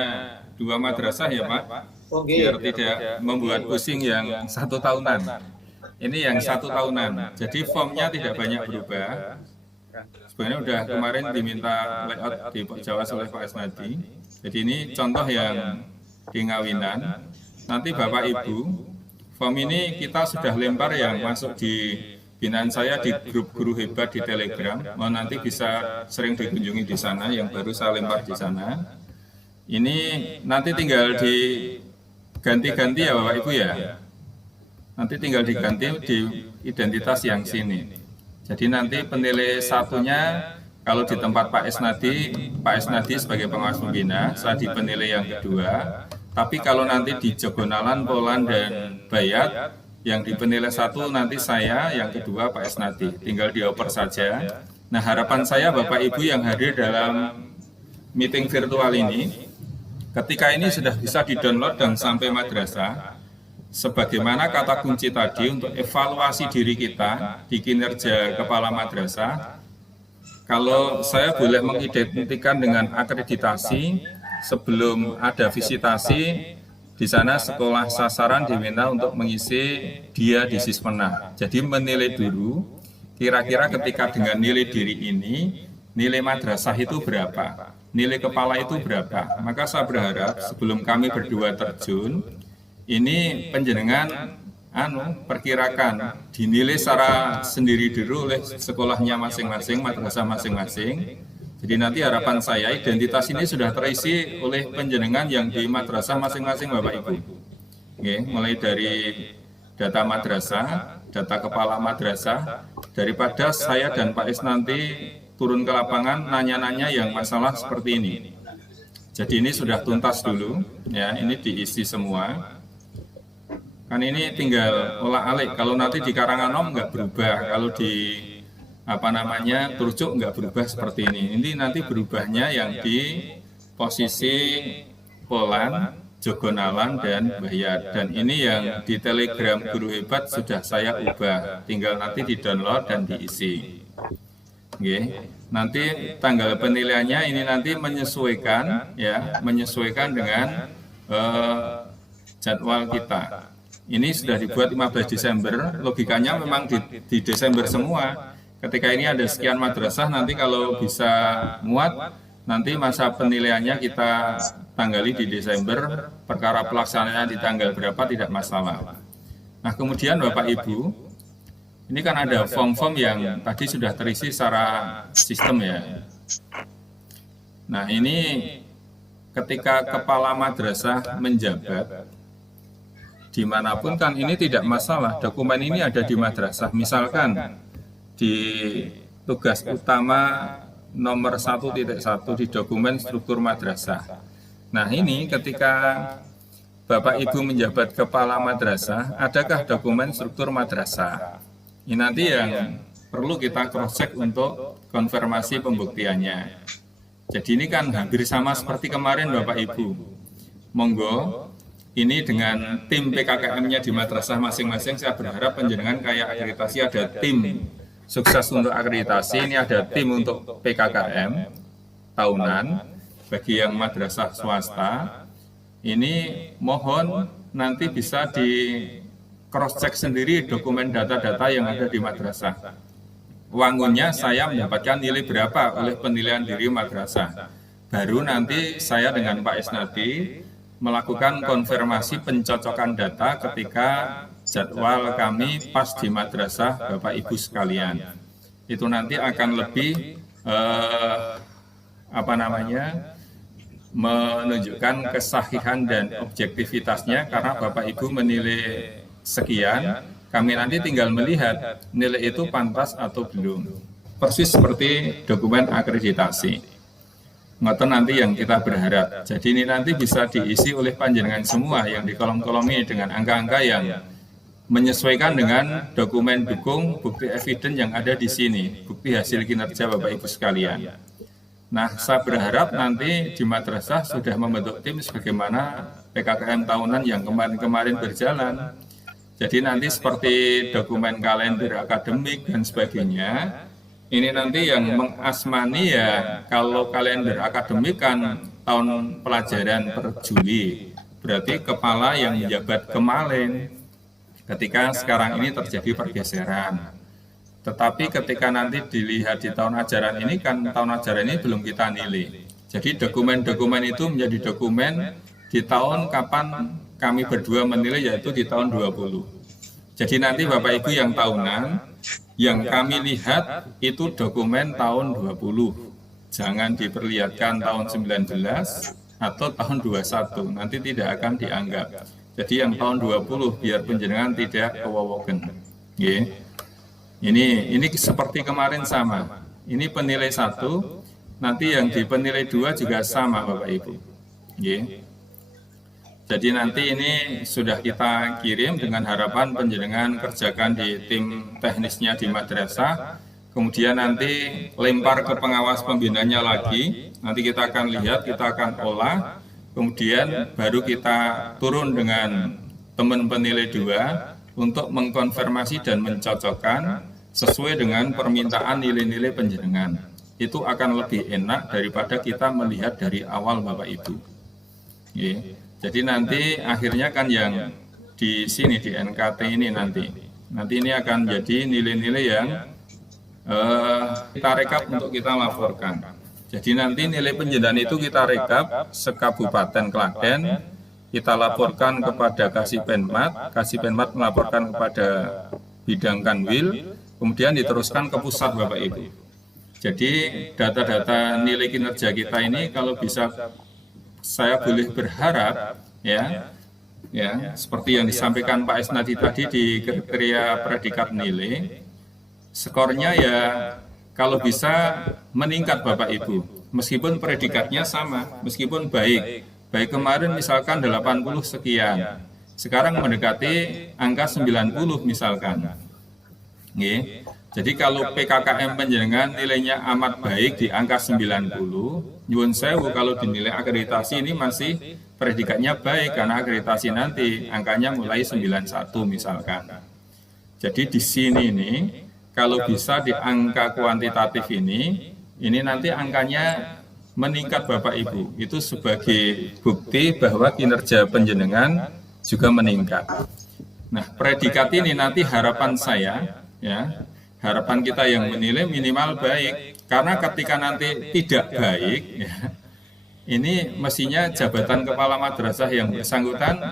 2 madrasah ya Pak. Biar tidak membuat pusing yang 1 tahunan. Ini yang 1 tahunan. Jadi formnya tidak banyak berubah. Sebenarnya udah kemarin diminta layout di Jawa oleh Pak Esnadi. Jadi ini contoh yang di Ngawinan. Nanti Bapak Ibu, form ini kita sudah lempar yang masuk di binaan saya di grup guru hebat di Telegram. Mau nanti bisa sering dikunjungi di sana, yang baru saya lempar di sana. Ini nanti tinggal diganti-ganti ya Bapak Ibu ya. Nanti tinggal diganti di identitas yang sini. Jadi nanti penilai satunya kalau di tempat Pak Esnadi sebagai pengawas pembina, saya di penilai yang kedua. Tapi kalau nanti di Jogonalan, Polan, dan Bayat, yang di penilai 1 nanti saya, yang kedua Pak Esnadi. Tinggal dioper saja. Nah harapan saya Bapak Ibu yang hadir dalam meeting virtual ini, Ketika ini sudah bisa di-download dan sampai madrasah, sebagaimana kata kunci tadi untuk evaluasi diri kita di kinerja kepala madrasah, kalau saya boleh mengidentikan dengan akreditasi, sebelum ada visitasi, di sana sekolah sasaran diminta untuk mengisi dia di Sismenah. Jadi menilai dulu, kira-kira ketika dengan nilai diri ini, nilai madrasah itu berapa, nilai kepala itu berapa. Maka saya berharap sebelum kami berdua terjun, ini penjenengan perkirakan dinilai secara sendiri dulu oleh sekolahnya masing-masing, madrasah masing-masing. Jadi nanti harapan saya identitas ini sudah terisi oleh penjenengan yang di madrasah masing-masing Bapak Ibu. Oke, mulai dari data madrasah, data kepala madrasah, daripada saya dan Pak Is nanti turun ke lapangan nanya-nanya yang masalah seperti ini. Jadi ini sudah tuntas dulu, ya, ini diisi semua. Kan ini tinggal olah-alik. Kalau nanti di Karanganom nggak berubah, kalau di Trucuk nggak berubah seperti ini. Ini nanti berubahnya yang di posisi Polan, Jogonalan, dan Bayat. Dan ini yang di Telegram Guru Hebat sudah saya ubah. Tinggal nanti di-download dan diisi. Oke. Nanti tanggal penilaiannya ini nanti menyesuaikan, ya, menyesuaikan dengan jadwal kita. Ini sudah dibuat 15 Desember, logikanya memang di Desember semua. Ketika ini ada sekian madrasah, nanti kalau bisa muat, nanti masa penilaiannya kita tanggali di Desember, perkara pelaksanaannya di tanggal berapa tidak masalah. Nah kemudian Bapak Ibu, ini kan ada form-form yang tadi sudah terisi secara sistem ya. Nah ini ketika kepala madrasah menjabat, dimanapun kan ini tidak masalah, dokumen ini ada di madrasah. Misalkan di tugas utama nomor 1.1 di dokumen struktur madrasah. Nah ini ketika Bapak Ibu menjabat kepala madrasah, adakah dokumen struktur madrasah? Ini nanti yang perlu kita cross-check untuk konfirmasi pembuktiannya. Jadi ini kan hampir sama seperti kemarin Bapak Ibu. Monggo, ini dengan tim PKKM-nya di madrasah masing-masing, saya berharap penjenengan kayak akreditasi ada tim sukses untuk akreditasi, ini ada tim untuk PKKM tahunan bagi yang madrasah swasta. Ini mohon nanti bisa di cross-check sendiri dokumen data-data yang ada di madrasah. Wangunnya saya mendapatkan nilai berapa oleh penilaian diri madrasah. Baru nanti saya dengan Pak Isnadi melakukan konfirmasi pencocokan data ketika jadwal kami pas di madrasah Bapak Ibu sekalian. Itu nanti akan lebih menunjukkan kesahihan dan objektivitasnya, karena Bapak Ibu menilai sekian, kami nanti tinggal melihat nilai itu pantas atau belum. Persis seperti dokumen akreditasi. Ngoten nanti yang kita berharap. Jadi ini nanti bisa diisi oleh panjenengan semua yang di kolom-kolom ini dengan angka-angka yang menyesuaikan dengan dokumen dukung bukti eviden yang ada di sini, bukti hasil kinerja Bapak Ibu sekalian. Nah, saya berharap nanti di madrasah sudah membentuk tim sebagaimana PKKM tahunan yang kemarin-kemarin berjalan. Jadi nanti seperti dokumen kalender akademik dan sebagainya. Ini nanti yang mengasmani ya, kalau kalender akademik kan tahun pelajaran per Juli, berarti kepala yang menjabat kemarin, ketika sekarang ini terjadi pergeseran. Tetapi ketika nanti dilihat di tahun ajaran ini kan tahun ajaran ini belum kita nilai. Jadi dokumen-dokumen itu menjadi dokumen di tahun kapan kami berdua menilai, yaitu di tahun 20. Jadi nanti Bapak Ibu yang tahunan, yang kami lihat itu dokumen tahun 20. Jangan diperlihatkan tahun 19 atau tahun 21, nanti tidak akan dianggap. Jadi yang tahun 20 biar penjenengan tidak kewowoken. Ini seperti kemarin sama. Ini penilai 1, nanti yang di penilai 2 juga sama Bapak Ibu. Jadi nanti ini sudah kita kirim dengan harapan penjenengan kerjakan di tim teknisnya di madrasah. Kemudian nanti lempar ke pengawas pembinanya lagi. Nanti kita akan lihat, kita akan olah. kemudian baru kita turun dengan teman penilai 2 untuk mengkonfirmasi dan mencocokkan sesuai dengan permintaan nilai-nilai panjenengan. Itu akan lebih enak daripada kita melihat dari awal Bapak Ibu. Jadi nanti akhirnya kan yang di sini di NKT ini nanti ini akan jadi nilai-nilai yang kita rekap untuk kita laporkan. Jadi nanti nilai penjenengan itu kita rekap sekabupaten Klaten, kita laporkan kepada Kasih Penmat melaporkan kepada bidang Kanwil, kemudian diteruskan ke pusat Bapak Ibu. Jadi data-data nilai kinerja kita ini kalau bisa saya boleh berharap ya seperti yang disampaikan Pak Esnadi tadi di kriteria predikat nilai, skornya ya kalau bisa meningkat Bapak Ibu, meskipun predikatnya sama, meskipun baik kemarin misalkan 80 sekian, sekarang mendekati angka 90 misalkan. Jadi kalau PKKM panjenengan nilainya amat baik di angka 90, nyuwun sewu kalau dinilai akreditasi ini masih predikatnya baik karena akreditasi nanti angkanya mulai 91 misalkan. Jadi di sini nih kalau bisa di angka kuantitatif ini nanti angkanya meningkat Bapak Ibu. Itu sebagai bukti bahwa kinerja panjenengan juga meningkat. Nah, predikat ini nanti harapan saya harapan kita yang menilai minimal baik, karena ketika nanti tidak baik ini mestinya jabatan kepala madrasah yang bersangkutan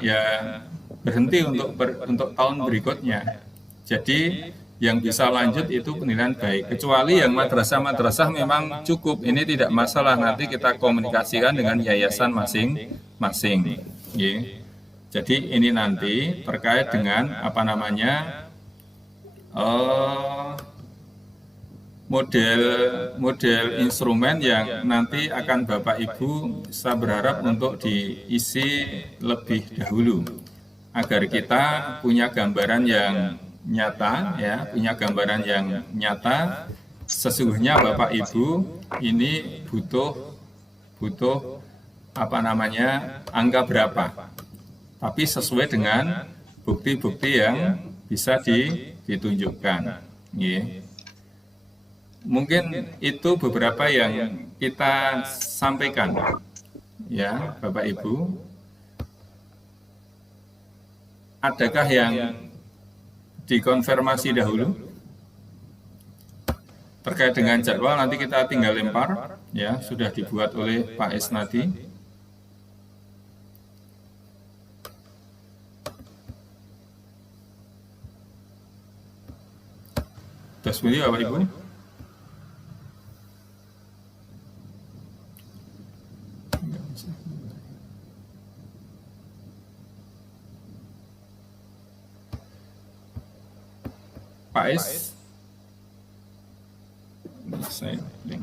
berhenti untuk tahun berikutnya. Jadi yang bisa lanjut itu penilaian baik, kecuali yang madrasah memang cukup, ini tidak masalah, nanti kita komunikasikan dengan yayasan masing-masing. Jadi ini nanti terkait dengan model instrumen yang nanti akan Bapak Ibu saya berharap untuk diisi lebih dahulu agar kita punya gambaran yang nyata punya gambaran yang nyata sesungguhnya Bapak Ibu ini butuh angka berapa, tapi sesuai dengan bukti-bukti yang bisa ditunjukkan. Mungkin itu beberapa yang kita sampaikan Bapak Ibu. Adakah yang dikonfirmasi dahulu terkait dengan jadwal? Nanti kita tinggal lempar sudah dibuat oleh Pak Esnadi. Terus Bapak Ibu. Pak Es, saya link.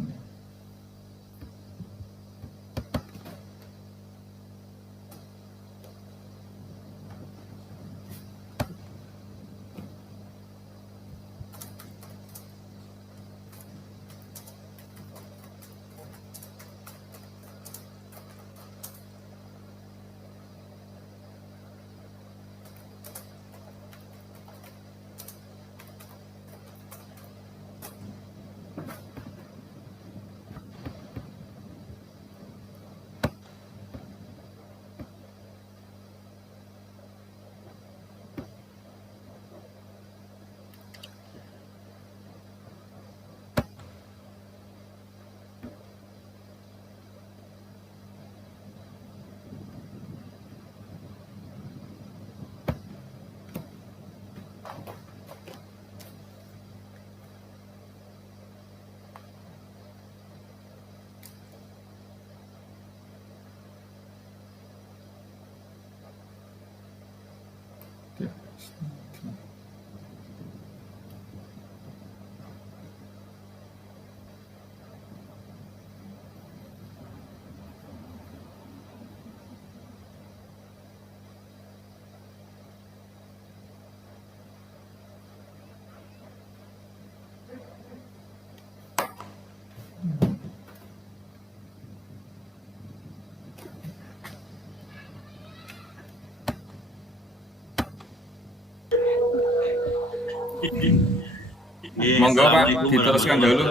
Monggo Pak, diteruskan dulu.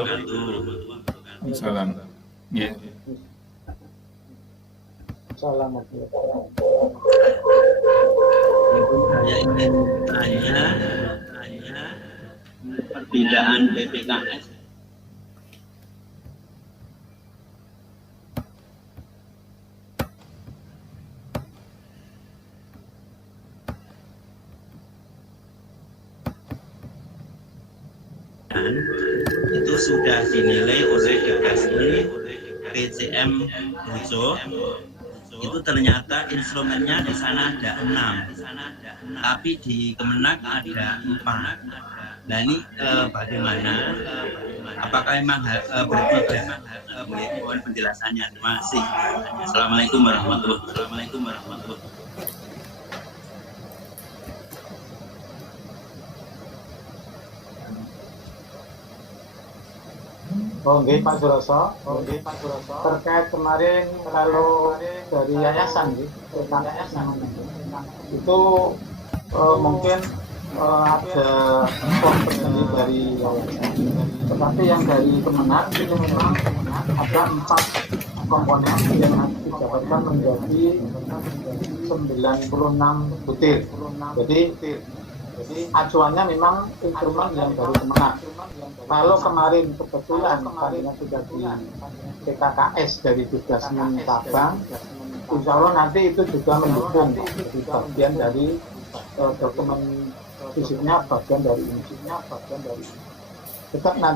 Salam. Nggih. Saya ingin tanya perbedaan PPKS itu sudah dinilai oleh DKSI PCM Bujo. Itu ternyata instrumennya di sana ada 6, tapi di Kemenak ada 4. Nah ini bagaimana? Apakah memang berbeda? Mohon penjelasannya. Terima kasih. Assalamualaikum warahmatullahi wabarakatuh. Oke Pak Suroso, terkait kemarin lalu dari yayasan itu mungkin ada kompetensi dari yayasan, tetapi yang dari Kemenak itu memang ada 4 komponen yang nanti didapatkan menjadi 96 butir. Jadi acuannya memang instrumen yang dari Kemenak. Kalau kemarin kebetulan sudah di PKKS dari Tugasmen Tabang, insya Allah nanti itu juga mendukung di bagian dari dokumen fisiknya, bagian dari ini. Tetap nanti